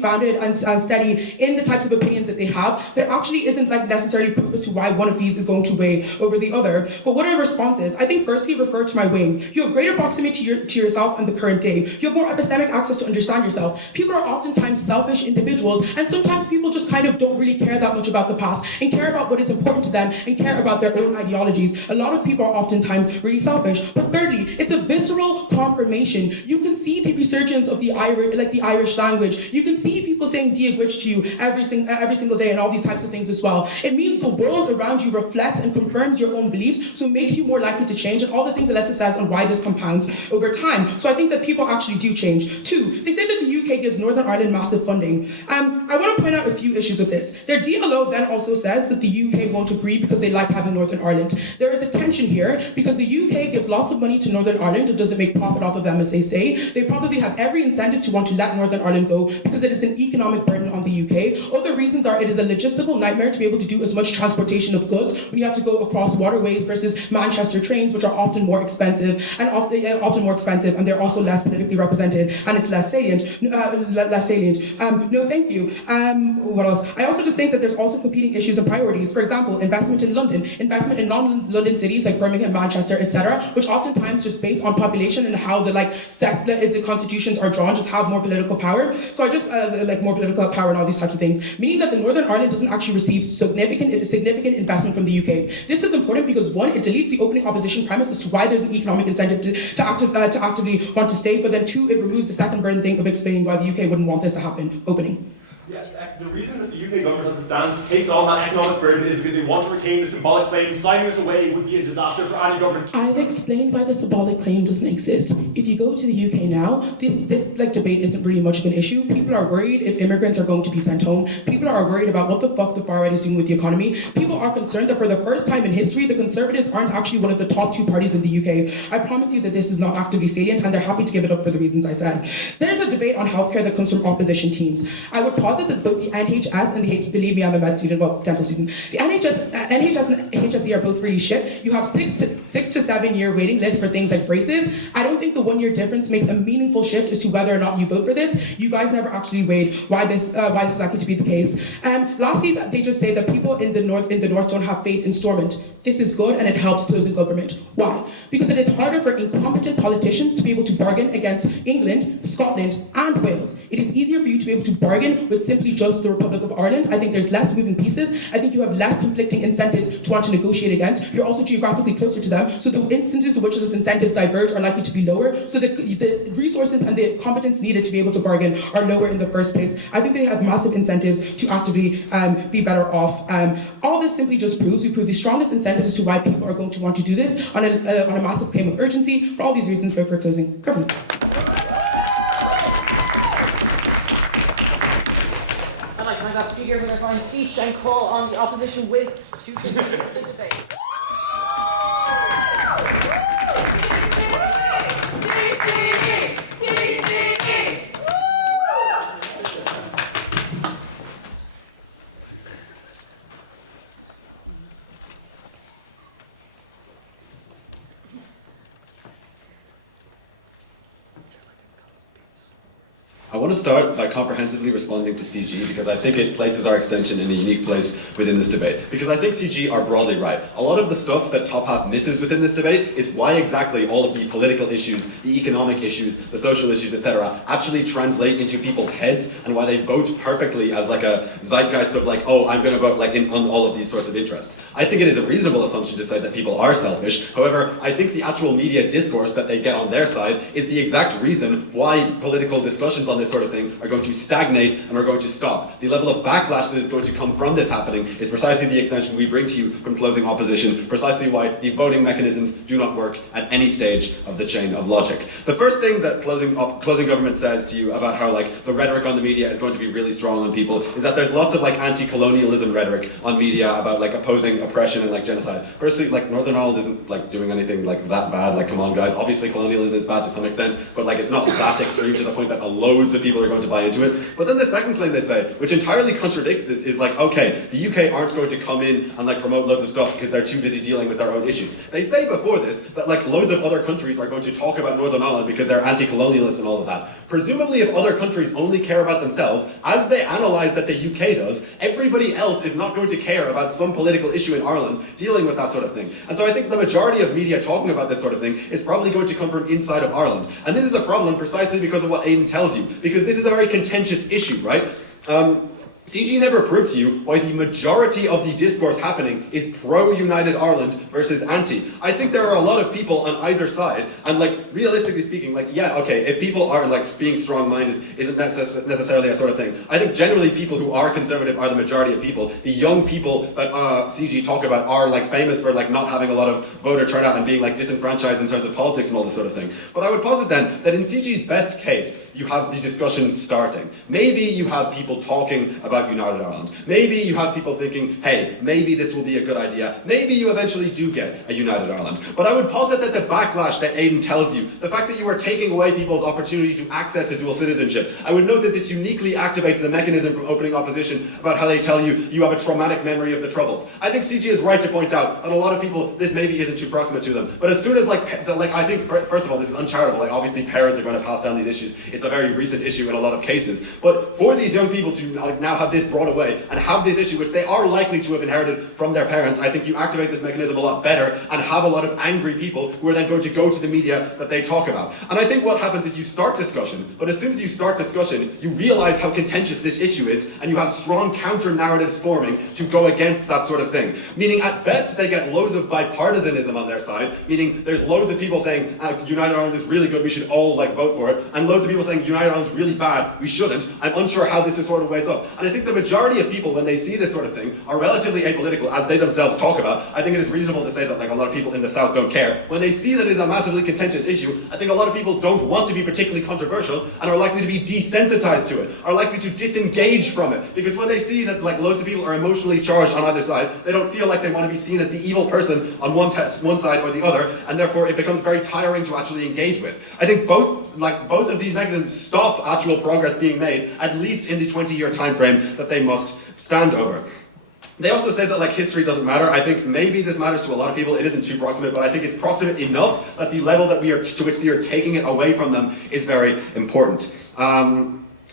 founded and steady in the types of opinions that they have, there actually isn't like necessarily proof as to why one of these is going to weigh over the other. But what are the responses? I think firstly refer to my wing. You have greater proximity to yourself and the current day. You have more epistemic access to understand yourself. People are oftentimes selfish individuals, and sometimes people just kind of don't really care that much about the past and care about what is important to them and care about their own ideologies. A lot of people are oftentimes really selfish. But thirdly, it's a visceral confirmation. You can see the resurgence of the Irish language. You can see people saying "diagwitch" to you every single day, and all these types of things as well. It means the world around you reflects and confirms your own beliefs, so it makes you more likely to change, and all the things Alessa says on why this compounds over time. So I think that people actually do change. 2, they say that the UK gives Northern Ireland massive funding. I want to point out a few issues with this. Their DLO then also says that the UK won't agree because they like having Northern Ireland. There is a tension here because the UK gives lots of money to Northern Ireland. It doesn't make profit off of them, as they say. They probably have every incentive to want to let Northern Ireland go because it is an economic burden on the UK. Other reasons are it is a logistical nightmare to be able to do as much transportation of goods when you have to go across waterways versus Manchester trains, which are often more expensive and they're also less politically represented, and it's less salient. No, thank you. What else? I also just think that there's also competing issues and priorities. For example, investment in London, investment in non-London cities like Birmingham, Manchester, etc., which oftentimes just based on population and how the constitutions are drawn just have more political power. So I just like more political power and all these types of things, meaning that the Northern Ireland doesn't actually receive significant investment from the UK. This is important because 1, it deletes the opening opposition premise as to why there's an economic incentive to actively want to stay, but then 2, it removes the second burden thing of explaining why the UK wouldn't want this to happen. Opening. Yeah, the reason that the UK government as it stands takes on that economic burden is because they want to retain the symbolic claim. Signing this away would be a disaster for any government. I've explained why the symbolic claim doesn't exist. If you go to the UK now, this debate isn't really much of an issue. People are worried if immigrants are going to be sent home. People are worried about what the fuck the far right is doing with the economy. People are concerned that for the first time in history, the Conservatives aren't actually one of the top 2 parties in the UK. I promise you that this is not actively salient, and they're happy to give it up for the reasons I said. There's a debate on healthcare that comes from opposition teams. I would posit that both the NHS and the believe me, I'm a med student, well, dental student. The NHS and HSE are both really shit. You have 6 to 7 year waiting lists for things like braces. I don't think the 1 year difference makes a meaningful shift as to whether or not you vote for this. You guys never actually weighed why this is likely to be the case. Lastly, they just say that people in the north don't have faith in Stormont. This is good and it helps closing government. Why? Because it is harder for incompetent politicians to be able to bargain against England, Scotland, and Wales. It is easier for you to be able to bargain with simply just the Republic of Ireland. I think there's less moving pieces. I think you have less conflicting incentives to want to negotiate against. You're also geographically closer to them, so the instances in which those incentives diverge are likely to be lower. So the resources and the competence needed to be able to bargain are lower in the first place. I think they have massive incentives to actively be better off. All this simply just proves the strongest incentives as to why people are going to want to do this on a massive claim of urgency. For all these reasons, vote for closing government. I'd like to thank that speaker for their fine speech and call on the opposition whip to continue the debate. I want to start by comprehensively responding to CG because I think it places our extension in a unique place within this debate. Because I think CG are broadly right. A lot of the stuff that Top Half misses within this debate is why exactly all of the political issues, the economic issues, the social issues, etc. actually translate into people's heads and why they vote perfectly as like a zeitgeist of like, oh, I'm going to vote like on all of these sorts of interests. I think it is a reasonable assumption to say that people are selfish. However, I think the actual media discourse that they get on their side is the exact reason why political discussions on this sort of thing are going to stagnate and are going to stop. The level of backlash that is going to come from this happening is precisely the extension we bring to you from closing opposition, precisely why the voting mechanisms do not work at any stage of the chain of logic. The first thing that closing government says to you about how like the rhetoric on the media is going to be really strong on people is that there's lots of like anti-colonialism rhetoric on media about like opposing oppression and like genocide. Firstly, like Northern Ireland isn't like doing anything like that bad, like come on guys, obviously colonialism is bad to some extent, but like it's not that extreme to the point that loads of people are going to buy into it. But then the second claim they say, which entirely contradicts this, is like, okay, the UK aren't going to come in and like promote loads of stuff because they're too busy dealing with their own issues. They say before this that like loads of other countries are going to talk about Northern Ireland because they're anti-colonialists and all of that. Presumably if other countries only care about themselves, as they analyse that the UK does, everybody else is not going to care about some political issue in Ireland dealing with that sort of thing. And so I think the majority of media talking about this sort of thing is probably going to come from inside of Ireland. And this is a problem precisely because of what Aidan tells you, because this is a very contentious issue, right? CG never proved to you why the majority of the discourse happening is pro-United Ireland versus anti. I think there are a lot of people on either side, and like realistically speaking, like yeah, okay, if people are like being strong-minded isn't necessarily a sort of thing. I think generally people who are conservative are the majority of people. The young people that CG talk about are like famous for like not having a lot of voter turnout and being like disenfranchised in terms of politics and all this sort of thing. But I would posit then that in CG's best case, you have the discussion starting. Maybe you have people talking about United Ireland. Maybe you have people thinking, hey, maybe this will be a good idea. Maybe you eventually do get a United Ireland. But I would posit that the backlash that Aidan tells you, the fact that you are taking away people's opportunity to access a dual citizenship, I would note that this uniquely activates the mechanism from opening opposition about how they tell you you have a traumatic memory of the Troubles. I think CG is right to point out that a lot of people, this maybe isn't too proximate to them. But as soon as I think, first of all, this is uncharitable. Like obviously parents are going to pass down these issues. It's a very recent issue in a lot of cases. But for these young people to now have this brought away and have this issue, which they are likely to have inherited from their parents, I think you activate this mechanism a lot better and have a lot of angry people who are then going to go to the media that they talk about. And I think what happens is you start discussion, but as soon as you start discussion, you realize how contentious this issue is, and you have strong counter-narratives forming to go against that sort of thing. Meaning, at best, they get loads of bipartisanism on their side, meaning there's loads of people saying, United Ireland is really good, we should all vote for it, and loads of people saying, United Ireland is really bad, we shouldn't. I'm unsure how this is sort of weighs up. And I think the majority of people, when they see this sort of thing, are relatively apolitical, as they themselves talk about. I think it is reasonable to say that a lot of people in the South don't care. When they see that it is a massively contentious issue, I think a lot of people don't want to be particularly controversial and are likely to be desensitized to it, are likely to disengage from it. Because when they see that loads of people are emotionally charged on either side, they don't feel like they want to be seen as the evil person on one side or the other, and therefore it becomes very tiring to actually engage with. I think both of these mechanisms stop actual progress being made, at least in the 20-year time frame that they must stand over. They also say that history doesn't matter. I think maybe this matters to a lot of people. It isn't too proximate, but I think it's proximate enough that the level that to which we are taking it away from them is very important.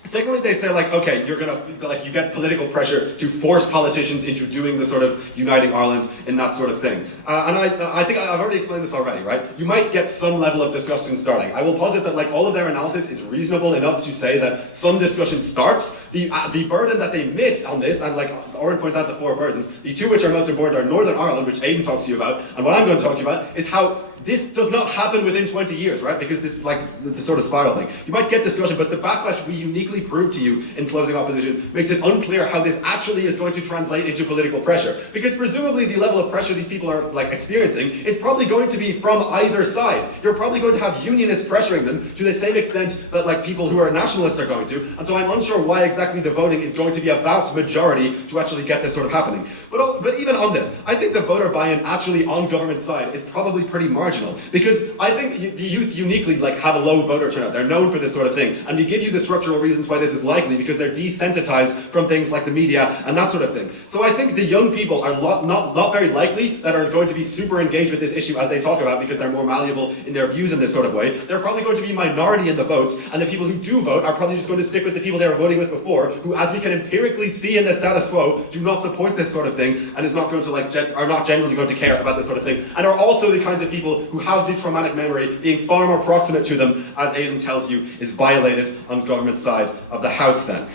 Secondly, they say okay, you're gonna you get political pressure to force politicians into doing the sort of uniting Ireland and that sort of thing. And I think I've already explained this already, right? You might get some level of discussion starting. I will posit that all of their analysis is reasonable enough to say that some discussion starts. The burden that they miss on this, and Oren points out the 4 burdens, the 2 which are most important are Northern Ireland, which Aidan talks to you about, and what I'm going to talk to you about is how this does not happen within 20 years, right? Because this, the sort of spiral thing. You might get discussion, but the backlash we uniquely prove to you in closing opposition makes it unclear how this actually is going to translate into political pressure. Because presumably the level of pressure these people are experiencing is probably going to be from either side. You're probably going to have unionists pressuring them to the same extent that people who are nationalists are going to. And so I'm unsure why exactly the voting is going to be a vast majority to actually get this sort of happening. But even on this, I think the voter buy-in actually on government side is probably pretty marginal. Because I think the youth uniquely have a low voter turnout. They're known for this sort of thing. And we give you the structural reasons why this is likely because they're desensitized from things like the media and that sort of thing. So I think the young people are not very likely that are going to be super engaged with this issue as they talk about because they're more malleable in their views in this sort of way. They're probably going to be minority in the votes, and the people who do vote are probably just going to stick with the people they were voting with before, who, as we can empirically see in the status quo, do not support this sort of thing and is not going to are not generally going to care about this sort of thing, and are also the kinds of people who have the traumatic memory being far more proximate to them, as Aidan tells you, is violated on government side of the house then.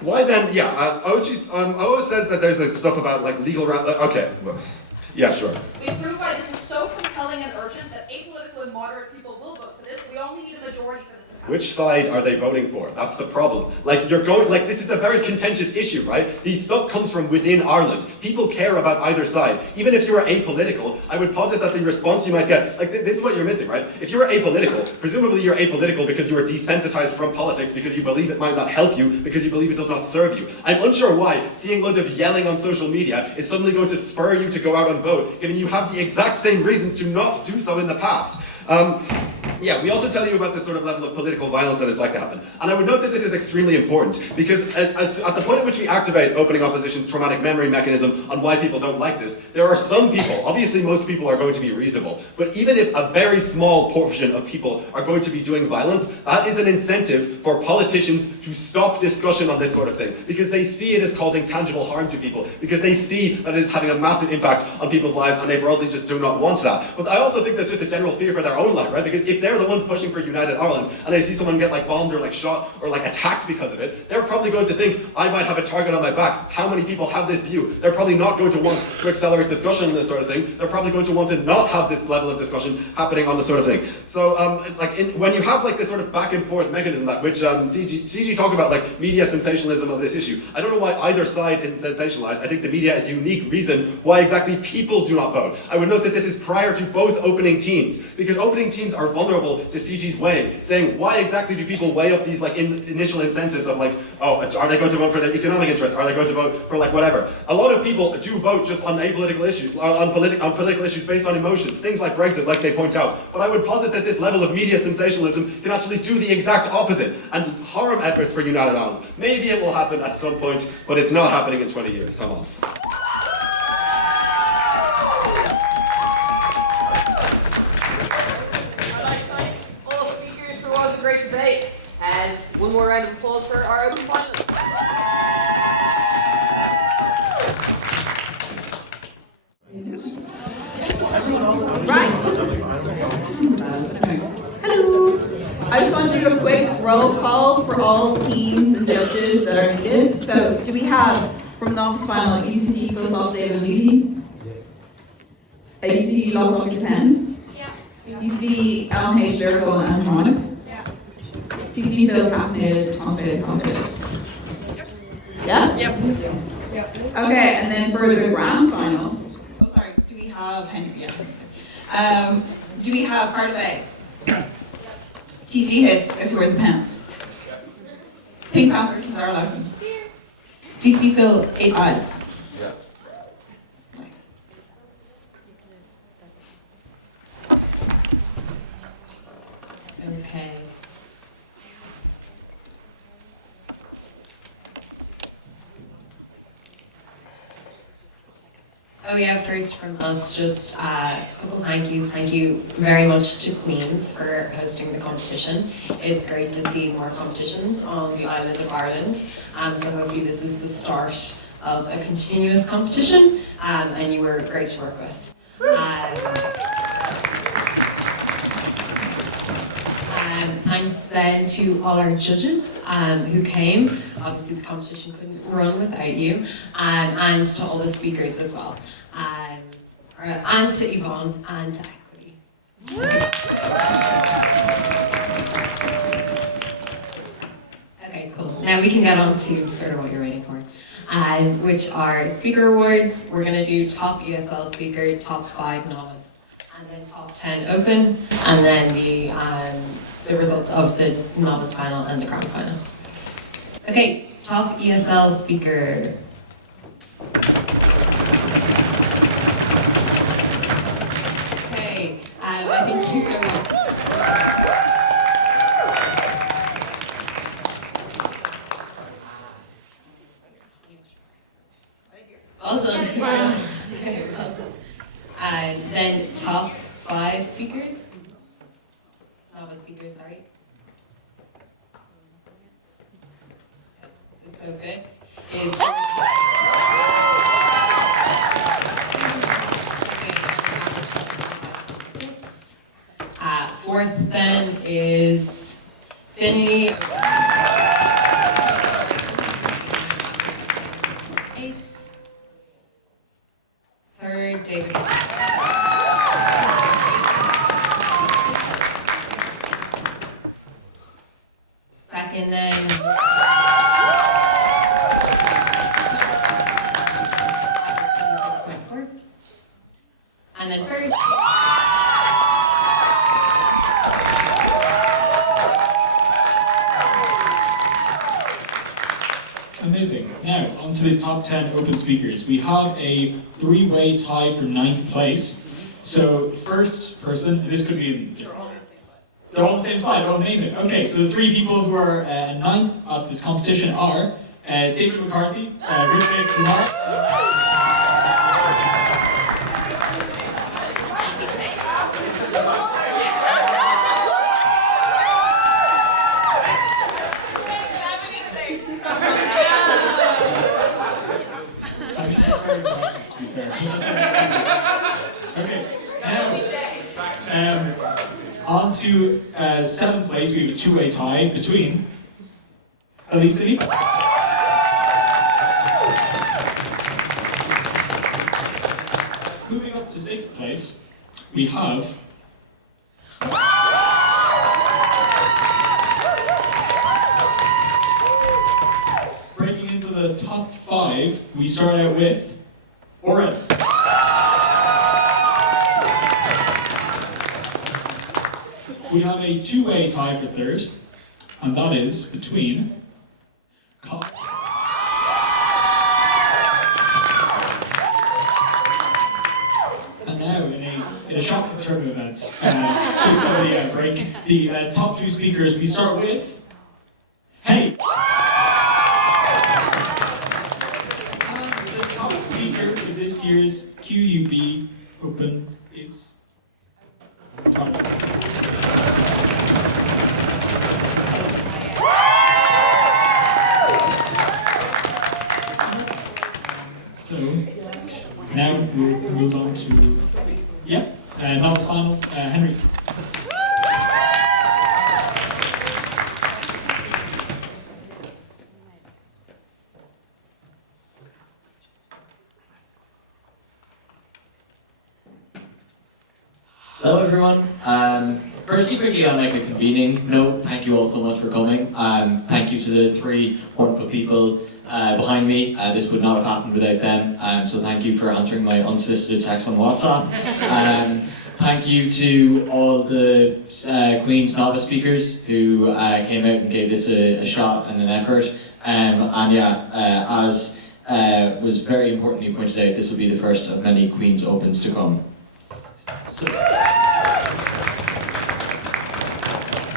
Why then, yeah, Owo says that there's stuff about legal, okay, well, yeah, sure. We prove why this is so compelling and urgent that apolitical and moderate people will vote for this. We only need a majority for this. Which side are they voting for? That's the problem. This is a very contentious issue, right? The stuff comes from within Ireland. People care about either side. Even if you are apolitical, I would posit that the response you might get, this is what you're missing, right? If you're apolitical, presumably you're apolitical because you are desensitized from politics, because you believe it might not help you, because you believe it does not serve you. I'm unsure why seeing loads of yelling on social media is suddenly going to spur you to go out and vote, given you have the exact same reasons to not do so in the past. Yeah, we also tell you about this sort of level of political violence that is like to happen. And I would note that this is extremely important, because as at the point at which we activate opening opposition's traumatic memory mechanism on why people don't like this, there are some people, obviously most people are going to be reasonable, but even if a very small portion of people are going to be doing violence, that is an incentive for politicians to stop discussion on this sort of thing, because they see it as causing tangible harm to people, because they see that it is having a massive impact on people's lives, and they broadly just do not want that. But I also think there's just a general fear for their own life, right? Because if they're the ones pushing for United Ireland, and they see someone get like bombed or like shot or like attacked because of it, they're probably going to think, I might have a target on my back. How many people have this view? They're probably not going to want to accelerate discussion on this sort of thing. They're probably going to want to not have this level of discussion happening on this sort of thing. So, when you have like this sort of back and forth mechanism that which CG talk about like media sensationalism of this issue, I don't know why either side isn't sensationalized. I think the media is a unique reason why exactly people do not vote. I would note that this is prior to both opening teams, because opening teams are vulnerable to CG's weighing, saying why exactly do people weigh up these like initial incentives of like, oh, are they going to vote for their economic interests? Are they going to vote for like whatever? A lot of people do vote just on apolitical issues, on political issues based on emotions, things like Brexit, like they point out. But I would posit that this level of media sensationalism can actually do the exact opposite and harm efforts for United Ireland. Maybe it will happen at some point, but it's not happening in 20 years. Come on. All speakers for what was a great debate. And one more round of applause for our open finalists. Right. Hello. I just want to do a quick roll call for all teams and judges that are needed. So, do we have from the office final UCC Philosoph David and Leedy? UCC Lost Off Depends? Yeah. UCC LMH Lyrical and Harmonic? Yeah. TC Phil Caffeinated Translated Contest? Yeah? Yep. Okay, and then for the grand final, oh sorry, do we have Henry? Yeah. Do we have Cardiff A? TCD Hist, guess who wears the pants? Pink Panther, Zara Larson. TCD Phil, 8 Eyes. Okay. Oh yeah, first from us, just a couple thank yous. Thank you very much to Queen's for hosting the competition. It's great to see more competitions on the island of Ireland. So hopefully this is the start of a continuous competition, and you were great to work with. Thanks then to all our judges who came. Obviously the competition couldn't run without you. And to all the speakers as well. And to Yvonne and to Equity. Okay, cool. Now we can get on to sort of what you're waiting for. Which are speaker awards. We're going to do top ESL speaker, top 5 novice, and then top 10 open, and then the results of the novice final and the grand final. Okay, top ESL speaker. Okay, I think you go. Well done. Wow. Okay, well done. And then top 5 speakers. Novice speakers, sorry. It's so good. Is fourth then is Finny. 8. Third, David. Second then. Average 76.4. And then first. Amazing. Now, on to the top 10 open speakers. We have a 3-way tie for 9th place. So, first person, this could be in different order. They're all on the same side. Oh, amazing. Okay, so the 3 people who are 9th at this competition are David McCarthy, Richard Kumar. Okay, now, On to 7th place, we have a two-way tie between Elite City. Moving up to 6th place, we have breaking into the top 5, we start out with Oren. We have a two-way tie for 3rd, and that is between and now in a shocking turn of events, it's going to break the top 2 speakers. We start with Henny. And the top speaker for this year's QUB Open is Tanya. So now we'll move on to novice final, Henry. Hello everyone. Firstly, quickly on like a convening note, thank you all so much for coming. Thank you to the 3 wonderful people behind me. This would not have happened without them. So thank you for answering my unsolicited text on WhatsApp. Thank you to all the Queen's novice speakers who came out and gave this a shot and an effort. As was very importantly pointed out, this will be the first of many Queen's Opens to come. So,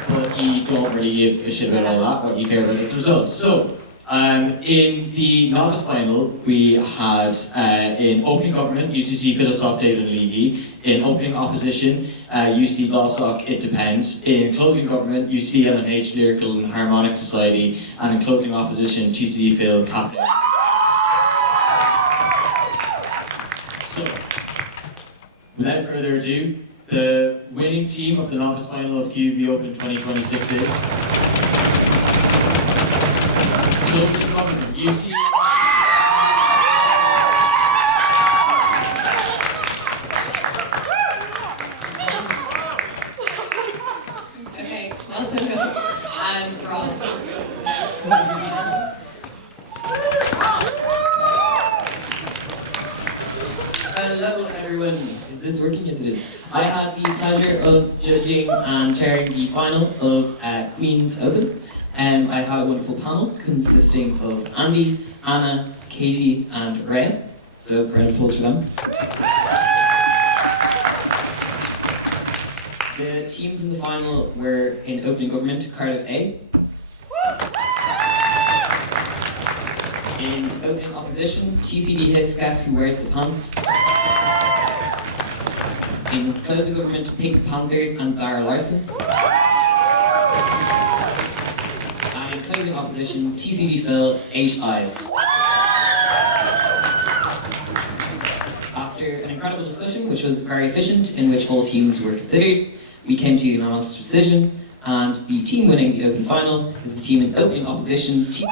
but you don't really give a shit about all that. What you care about is the results. So, in the novice final, we had in opening government, UCC Philosoph David Leahy. In opening opposition, UCD Glossop It Depends. In closing government, UCD LNH Lyrical and Harmonic Society. And in closing opposition, TCD Phil Cafe. So, without further ado, the winning team of the novice final of QUB Open 2026 is closing government, UCD. Okay, well done. And Ross. Hello everyone, is this working? Yes it is. I had the pleasure of judging and chairing the final of Queen's Open. I had a wonderful panel consisting of Andy, Anna, Katie and Ray. So round of applause for them. The teams in the final were in opening government, Cardiff A. In opening opposition, TCD Hiss Guess Who Wears the Pants. In closing government, Pink Panthers and Zara Larson. And in closing opposition, TCD Phil, 8 Eyes. After an incredible discussion, which was very efficient, in which all teams were considered, we came to a unanimous decision, and the team winning the open final is the team in opening opposition, TCD